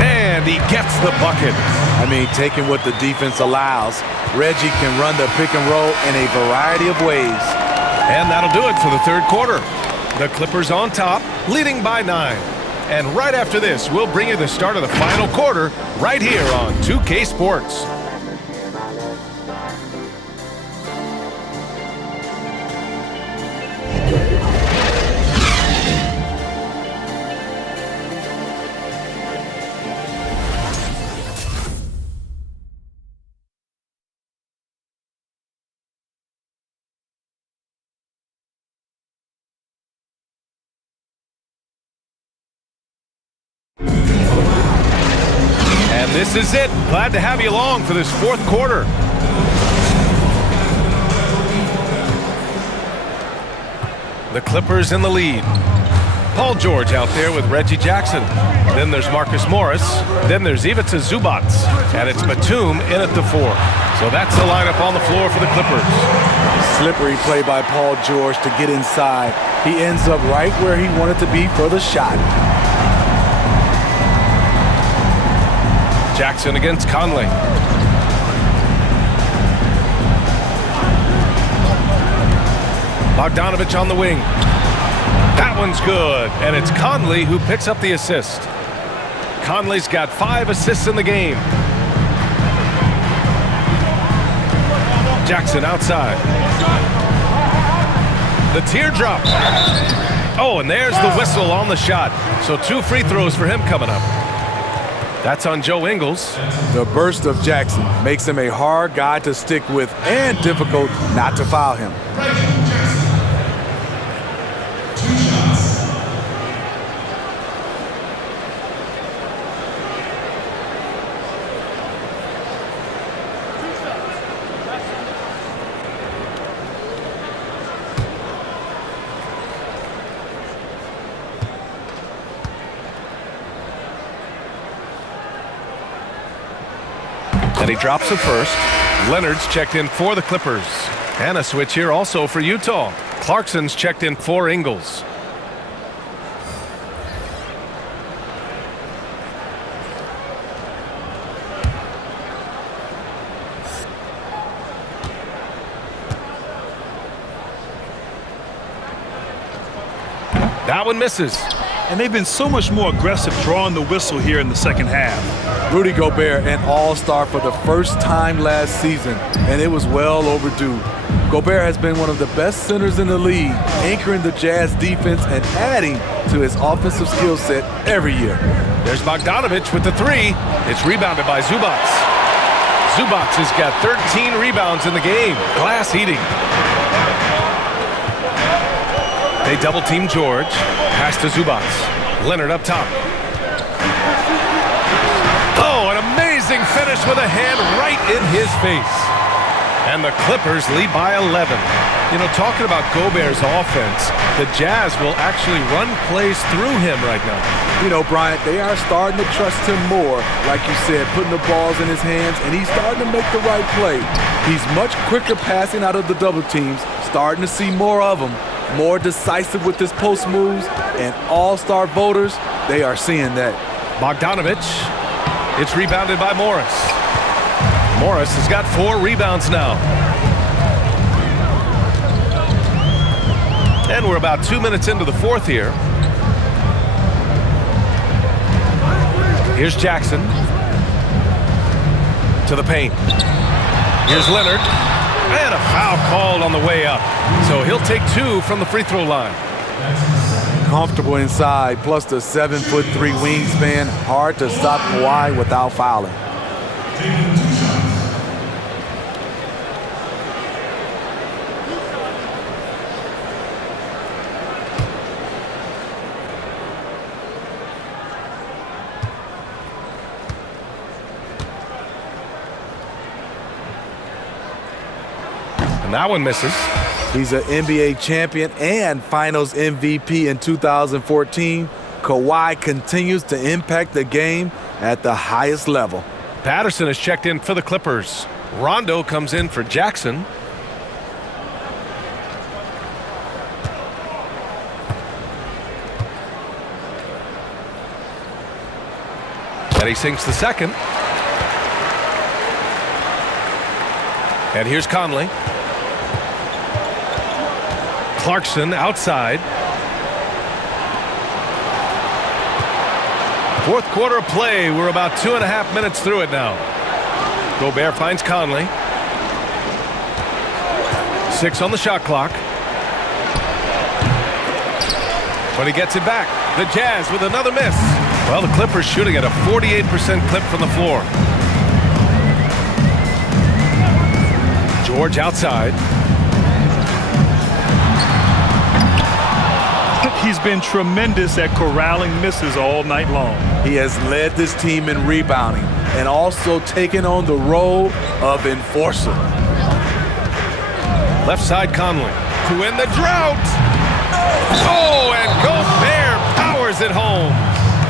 And he gets the bucket. I mean, taking what the defense allows, Reggie can run the pick and roll in a variety of ways. And that'll do it for the third quarter. The Clippers on top, leading by 9. And right after this, we'll bring you the start of the final quarter right here on 2K Sports. And this is it. Glad to have you along for this fourth quarter. The Clippers in the lead. Paul George out there with Reggie Jackson. Then there's Marcus Morris. Then there's Ivica Zubac. And it's Batum in at the 4. So that's the lineup on the floor for the Clippers. Slippery play by Paul George to get inside. He ends up right where he wanted to be for the shot. Jackson against Conley. Bogdanovich on the wing. That one's good, and it's Conley who picks up the assist. Conley's got 5 assists in the game. Jackson outside. The teardrop. Oh, and there's the whistle on the shot. So 2 free throws for him coming up. That's on Joe Ingles. The burst of Jackson makes him a hard guy to stick with and difficult not to foul him. And he drops it first. Leonard's checked in for the Clippers. And a switch here also for Utah. Clarkson's checked in for Ingles. That one misses. And they've been so much more aggressive drawing the whistle here in the second half. Rudy Gobert, an all-star for the first time last season, and it was well overdue. Gobert has been one of the best centers in the league, anchoring the Jazz defense and adding to his offensive skill set every year. There's Bogdanovich with the 3. It's rebounded by Zubac. Zubac has got 13 rebounds in the game. Glass eating. They double team George. Pass to Zubats. Leonard up top. Oh, an amazing finish with a hand right in his face. And the Clippers lead by 11. You know, talking about Gobert's offense, the Jazz will actually run plays through him right now. You know, Bryant, they are starting to trust him more, like you said, putting the balls in his hands, and he's starting to make the right play. He's much quicker passing out of the double teams, starting to see more of them, more decisive with his post moves, and all-star voters, they are seeing that. Bogdanovich. It's rebounded by Morris. Morris has got 4 rebounds now. And we're about 2 minutes into the fourth here. Here's Jackson. To the paint. Here's Leonard. And a foul called on the way up. So he'll take 2 from the free throw line. Comfortable inside, plus the 7'3" wingspan. Hard to stop Kawhi without fouling. And that one misses. He's an NBA champion and Finals MVP in 2014. Kawhi continues to impact the game at the highest level. Patterson has checked in for the Clippers. Rondo comes in for Jackson. And he sinks the second. And here's Conley. Clarkson outside. Fourth quarter of play. We're about 2.5 minutes through it now. Gobert finds Conley. 6 on the shot clock. But he gets it back. The Jazz with another miss. Well, the Clippers shooting at a 48% clip from the floor. George outside. He's been tremendous at corralling misses all night long. He has led this team in rebounding and also taken on the role of enforcer. Left side Conley to win the drought. Oh, and Gobert powers it home.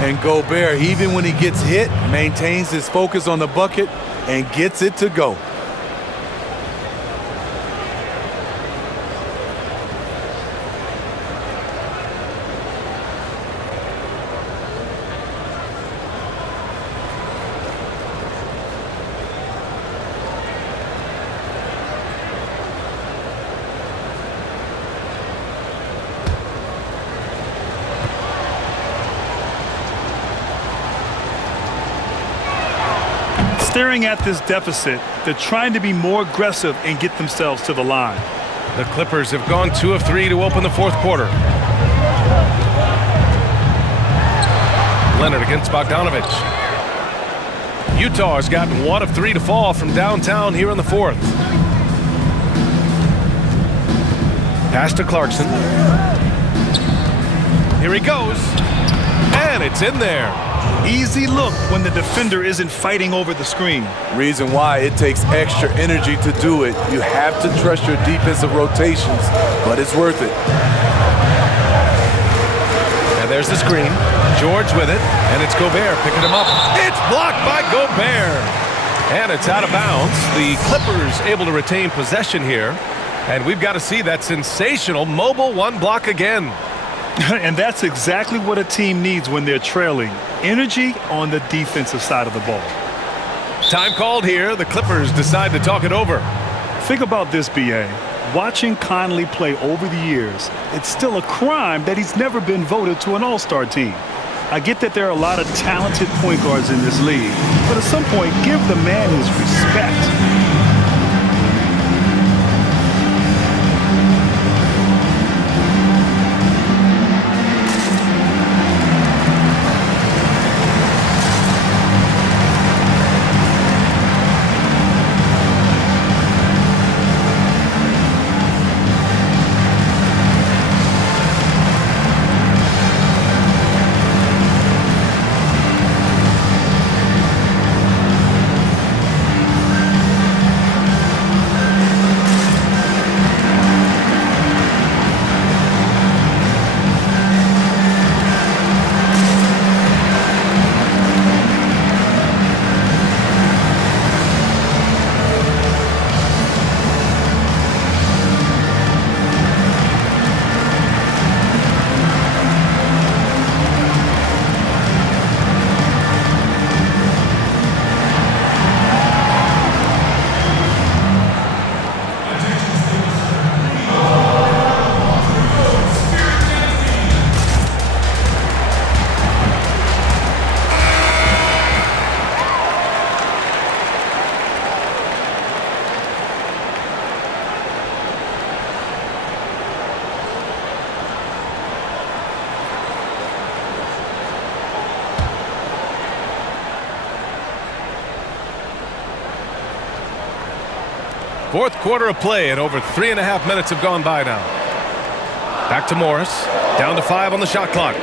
And Gobert, even when he gets hit, maintains his focus on the bucket and gets it to go. Staring at this deficit, they're trying to be more aggressive and get themselves to the line. The Clippers have gone 2 of 3 to open the fourth quarter. Leonard against Bogdanovich. Utah has gotten 1 of 3 to fall from downtown here in the fourth. Pass to Clarkson. Here he goes. And it's in there. Easy look when the defender isn't fighting over the screen. Reason why it takes extra energy to do it. You have to trust your defensive rotations, but it's worth it. And there's the screen. George with it, and it's Gobert picking him up. It's blocked by Gobert. And it's out of bounds. The Clippers able to retain possession here. And we've got to see that sensational mobile 1 block again. And that's exactly what a team needs when they're trailing. Energy on the defensive side of the ball. Time called here. The Clippers decide to talk it over. Think about this, B.A. Watching Conley play over the years, it's still a crime that he's never been voted to an all-star team. I get that there are a lot of talented point guards in this league, but at some point, give the man his respect. Fourth quarter of play, and over 3.5 minutes have gone by now. Back to Morris. Down to 5 on the shot clock.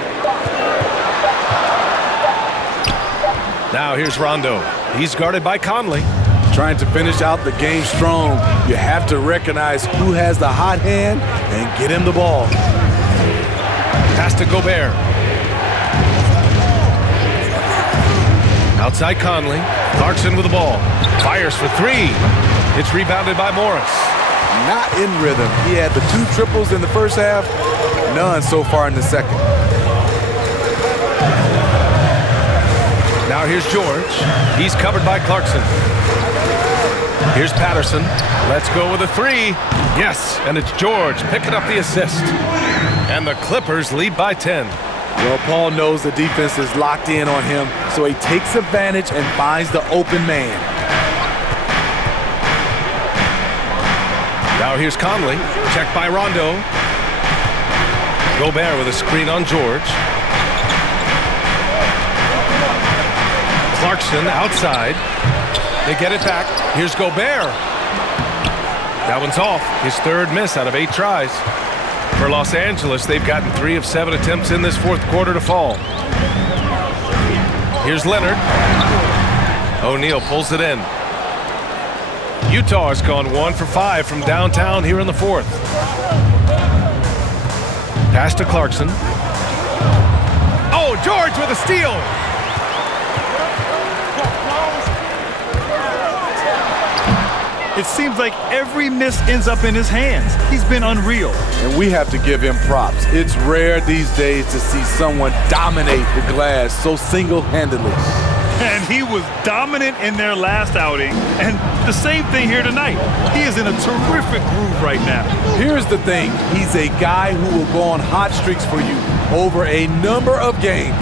Now here's Rondo. He's guarded by Conley. Trying to finish out the game strong, you have to recognize who has the hot hand and get him the ball. Pass to Gobert. Outside Conley. Clarkson with the ball. Fires for 3. It's rebounded by Morris. Not in rhythm. He had the 2 triples in the first half, none so far in the second. Now here's George. He's covered by Clarkson. Here's Patterson. Let's go with a 3. Yes, and it's George picking up the assist. And the Clippers lead by 10. Well, Paul knows the defense is locked in on him, so he takes advantage and finds the open man. Now here's Conley. Checked by Rondo. Gobert with a screen on George. Clarkson outside. They get it back. Here's Gobert. That one's off. His 3rd miss out of 8 tries. For Los Angeles, they've gotten 3 of 7 attempts in this fourth quarter to fall. Here's Leonard. O'Neal pulls it in. Utah has gone 1 for 5 from downtown here in the fourth. Pass to Clarkson. Oh, George with a steal. It seems like every miss ends up in his hands. He's been unreal. And we have to give him props. It's rare these days to see someone dominate the glass so single-handedly. And he was dominant in their last outing, and the same thing here tonight. He is in a terrific groove right now. Here's the thing. He's a guy who will go on hot streaks for you over a number of games.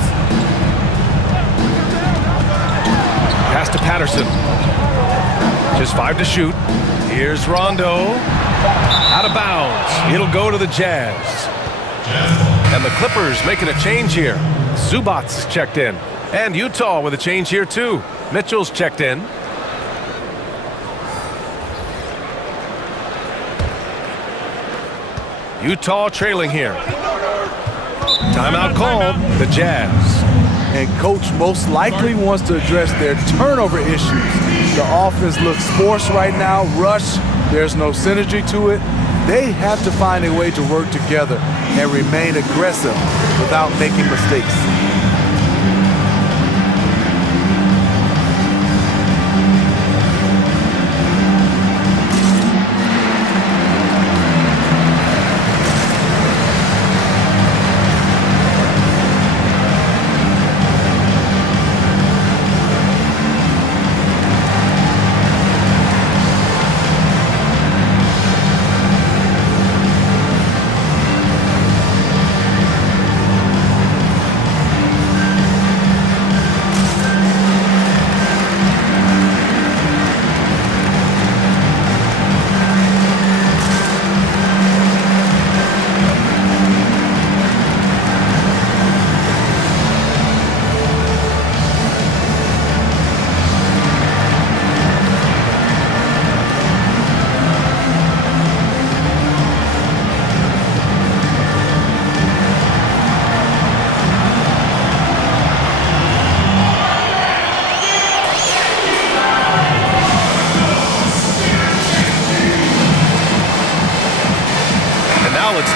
Pass to Patterson. Just 5 to shoot. Here's Rondo. Out of bounds. It'll go to the Jazz. And the Clippers making a change here. Zubats is checked in. And Utah with a change here too. Mitchell's checked in. Utah trailing here. Timeout called. The Jazz. And coach most likely wants to address their turnover issues. The offense looks forced right now, rush, there's no synergy to it. They have to find a way to work together and remain aggressive without making mistakes.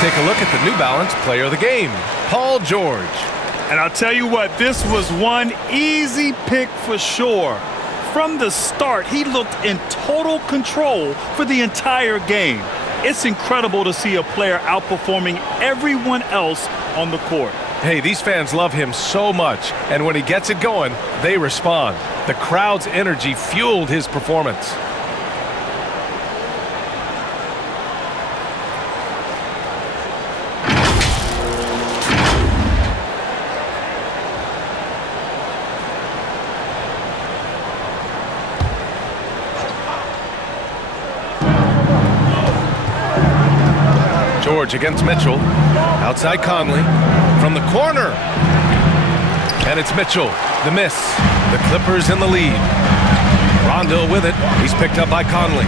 Take a look at the New Balance Player of the Game, Paul George. And I'll tell you what, this was one easy pick for sure. From the start, he looked in total control for the entire game. It's incredible to see a player outperforming everyone else on the court. Hey, these fans love him so much, and when he gets it going, they respond. The crowd's energy fueled his performance. George against Mitchell. Outside Conley. From the corner. And it's Mitchell. The miss. The Clippers in the lead. Rondo with it. He's picked up by Conley.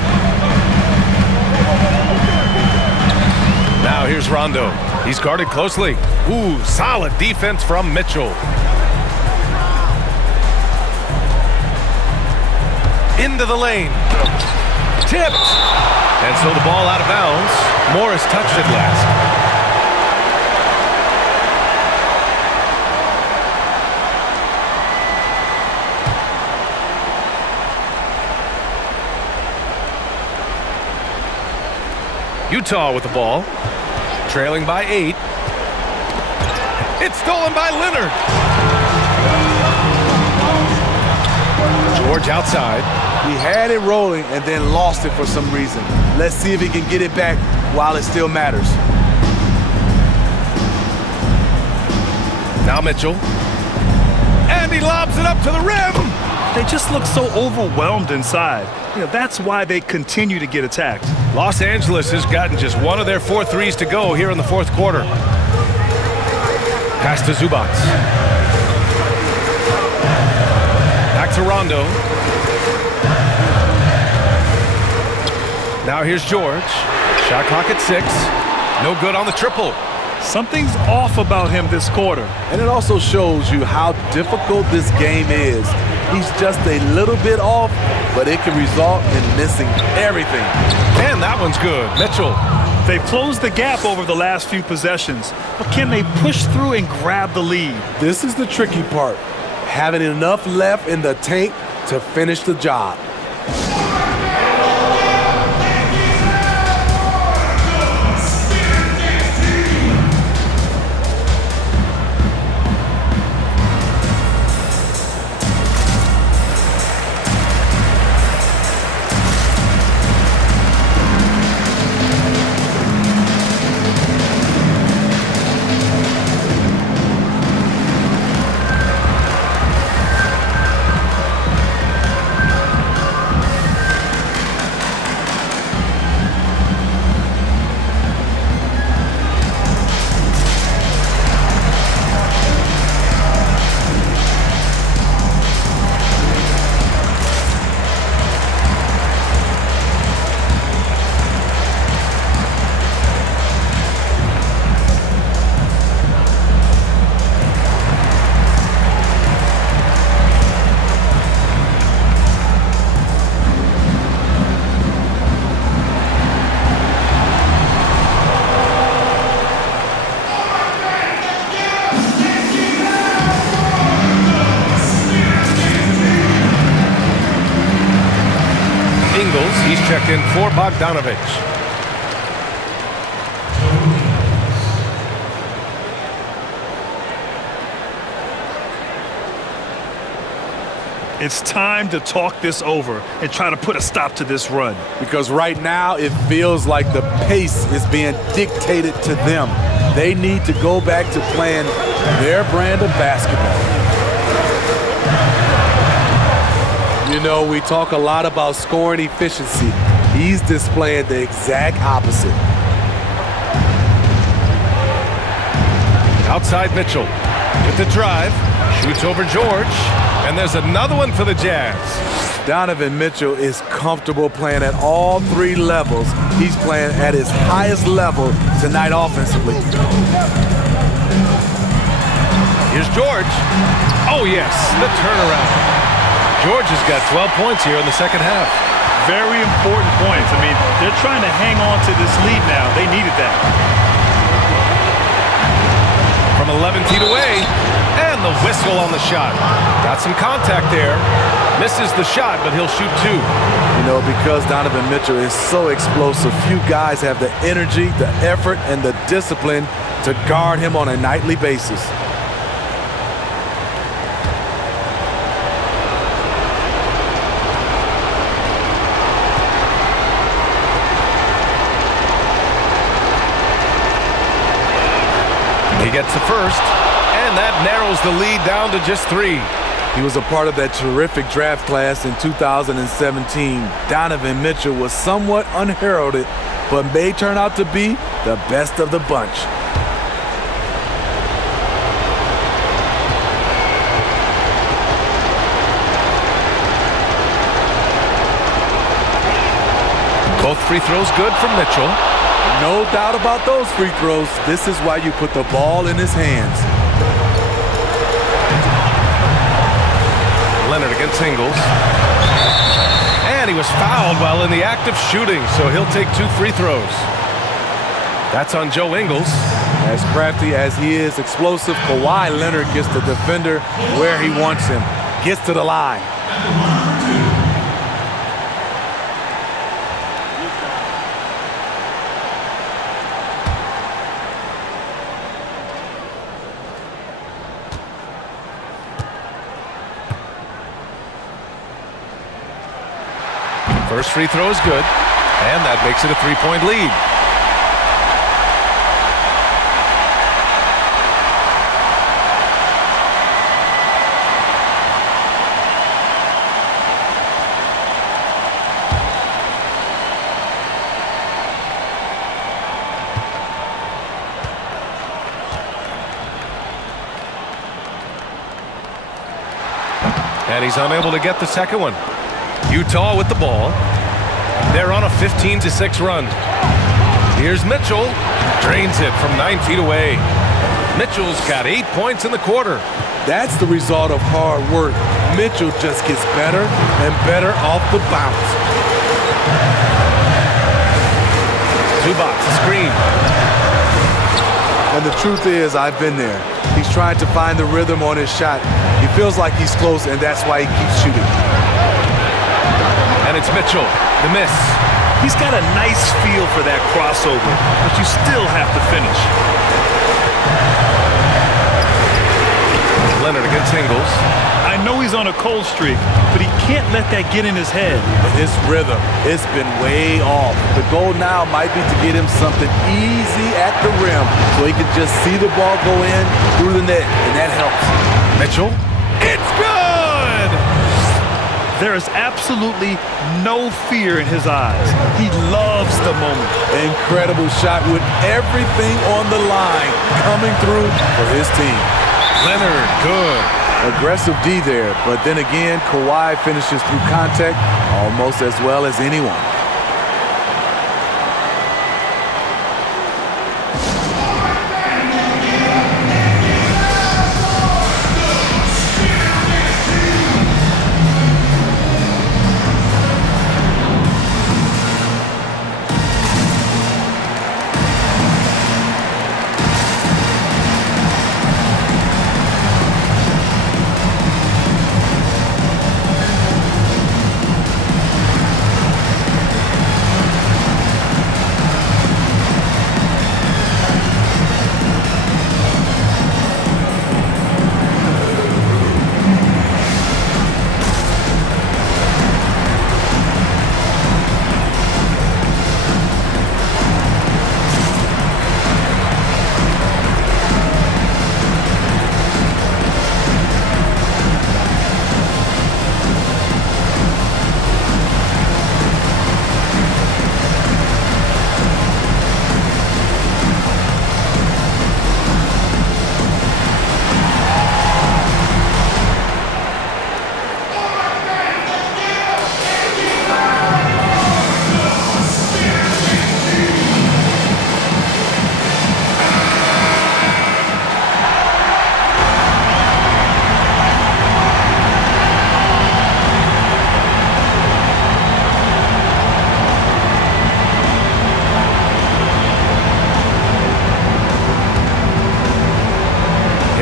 Now here's Rondo. He's guarded closely. Ooh, solid defense from Mitchell. Into the lane. Tipped. And so the ball out of bounds. Morris touched it last. Utah with the ball, trailing by 8. It's stolen by Leonard. George outside. He had it rolling and then lost it for some reason. Let's see if he can get it back while it still matters. Now Mitchell. And he lobs it up to the rim. They just look so overwhelmed inside. That's why they continue to get attacked. Los Angeles has gotten just one of their 4 threes to go here in the fourth quarter. Pass to Zubac. Back to Rondo. Now here's George. Shot clock at 6. No good on the triple. Something's off about him this quarter. And it also shows you how difficult this game is. He's just a little bit off, but it can result in missing everything. And that one's good. Mitchell. They've closed the gap over the last few possessions, but can they push through and grab the lead? This is the tricky part. Having enough left in the tank to finish the job. He's checked in for Bogdanovich. It's time to talk this over and try to put a stop to this run. Because right now it feels like the pace is being dictated to them. They need to go back to playing their brand of basketball. You know, we talk a lot about scoring efficiency. He's displaying the exact opposite. Outside Mitchell with the drive, shoots over George, and there's another one for the Jazz. Donovan Mitchell is comfortable playing at all 3 levels. He's playing at his highest level tonight offensively. Here's George. Oh yes, the turnaround. George has got 12 points here in the second half. Very important points. I mean, they're trying to hang on to this lead now. They needed that. From 11 feet away, and the whistle on the shot. Got some contact there. Misses the shot, but he'll shoot 2. You know, because Donovan Mitchell is so explosive, few guys have the energy, the effort, and the discipline to guard him on a nightly basis. He gets the first, and that narrows the lead down to just 3. He was a part of that terrific draft class in 2017. Donovan Mitchell was somewhat unheralded, but may turn out to be the best of the bunch. Both free throws good from Mitchell. No doubt about those free throws. This is why you put the ball in his hands. Leonard against Ingles. And he was fouled while in the act of shooting, so he'll take 2 free throws. That's on Joe Ingles. As crafty as he is explosive, Kawhi Leonard gets the defender where he wants him. Gets to the line. First free throw is good, and that makes it a 3-point lead. And he's unable to get the second one. Utah with the ball. They're on a 15-6 run. Here's Mitchell. Drains it from 9 feet away. Mitchell's got 8 points in the quarter. That's the result of hard work. Mitchell just gets better and better off the bounce. Zubac, screen. And the truth is, I've been there. He's trying to find the rhythm on his shot. He feels like he's close, and that's why he keeps shooting. And it's Mitchell, the miss. He's got a nice feel for that crossover, but you still have to finish. Leonard against Ingles. I know he's on a cold streak, but he can't let that get in his head. But his rhythm, it's been way off. The goal now might be to get him something easy at the rim so he can just see the ball go in through the net, and that helps. Mitchell. It's good! There is absolutely no fear in his eyes. He loves the moment. Incredible shot with everything on the line coming through for his team. Leonard, good. Aggressive D there, but then again, Kawhi finishes through contact almost as well as anyone.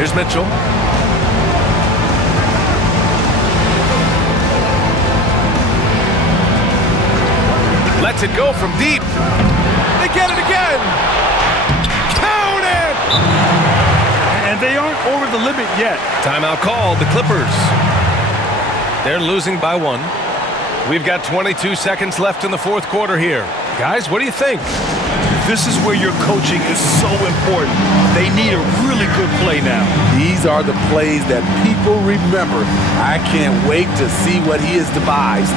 Here's Mitchell. Lets it go from deep. They get it again. Count it! And they aren't over the limit yet. Timeout called, the Clippers. They're losing by 1. We've got 22 seconds left in the fourth quarter here. Guys, what do you think? This is where your coaching is so important. They need a really good play now. These are the plays that people remember. I can't wait to see what he has devised.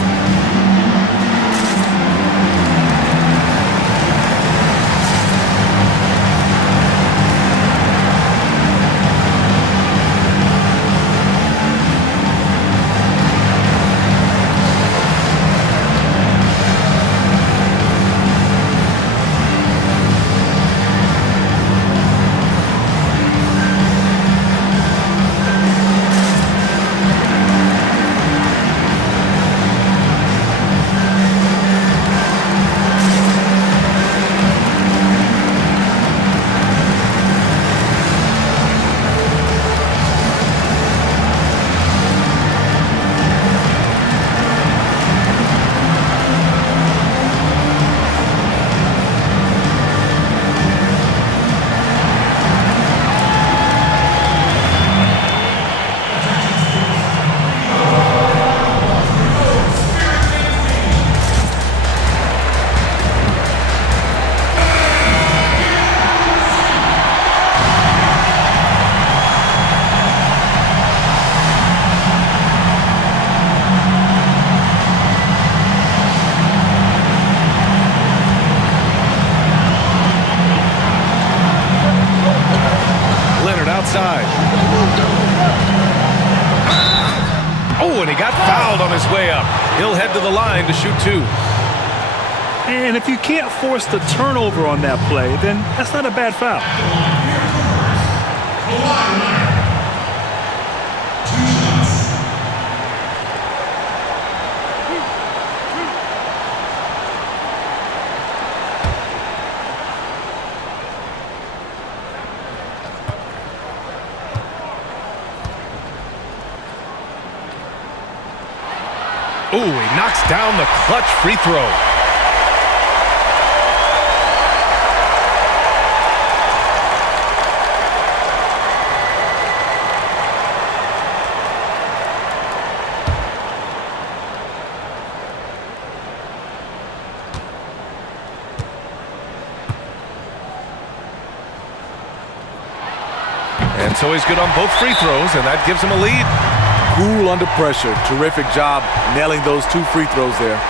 Oh, and he got fouled on his way up. He'll head to the line to shoot 2. And if you can't force the turnover on that play, then that's not a bad foul. Ooh, he knocks down the clutch free throw. And so he's good on both free throws, and that gives him a lead. Cool under pressure. Terrific job nailing those 2 free throws there.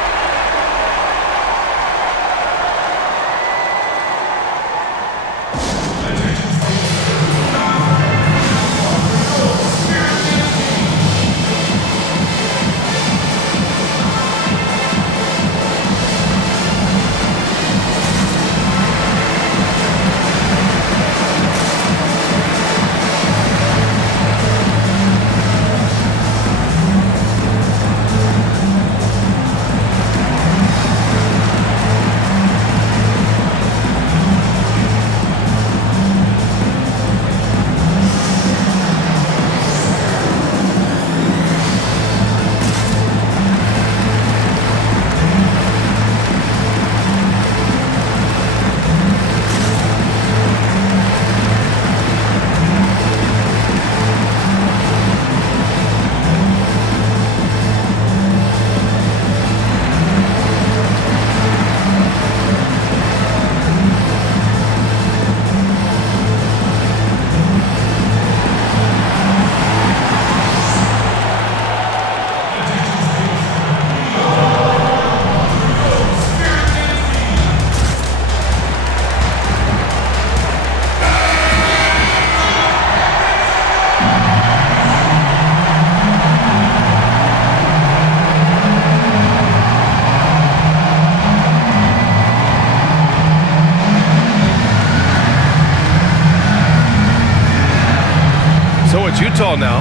It's Utah now.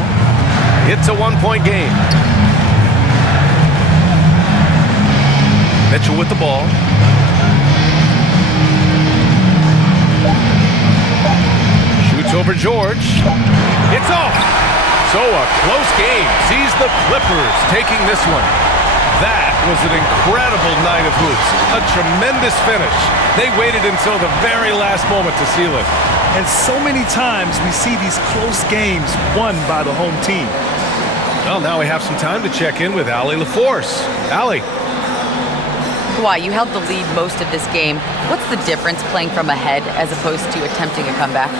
It's a 1-point game. Mitchell with the ball. Shoots over George. It's off. So a close game sees the Clippers taking this one. That was an incredible night of hoops. A tremendous finish. They waited until the very last moment to seal it. And so many times we see these close games won by the home team. Well, now we have some time to check in with Allie LaForce. Allie. Kawhi, you held the lead most of this game. What's the difference playing from ahead as opposed to attempting a comeback?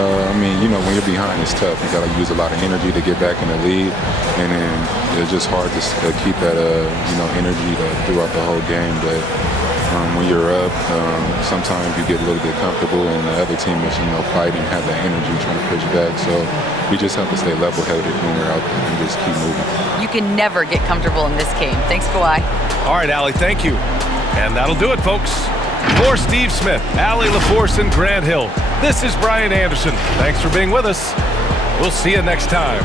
When you're behind, it's tough. You got to use a lot of energy to get back in the lead, and then it's just hard to keep that, energy throughout the whole game. But when you're up, sometimes you get a little bit comfortable, and the other team is, fighting, have that energy, trying to push back. So we just have to stay level-headed when we're out there and just keep moving. You can never get comfortable in this game. Thanks, Kawhi. All right, Allie, thank you. And that'll do it, folks. For Steve Smith, Allie LaForce, and Grant Hill, this is Brian Anderson. Thanks for being with us. We'll see you next time.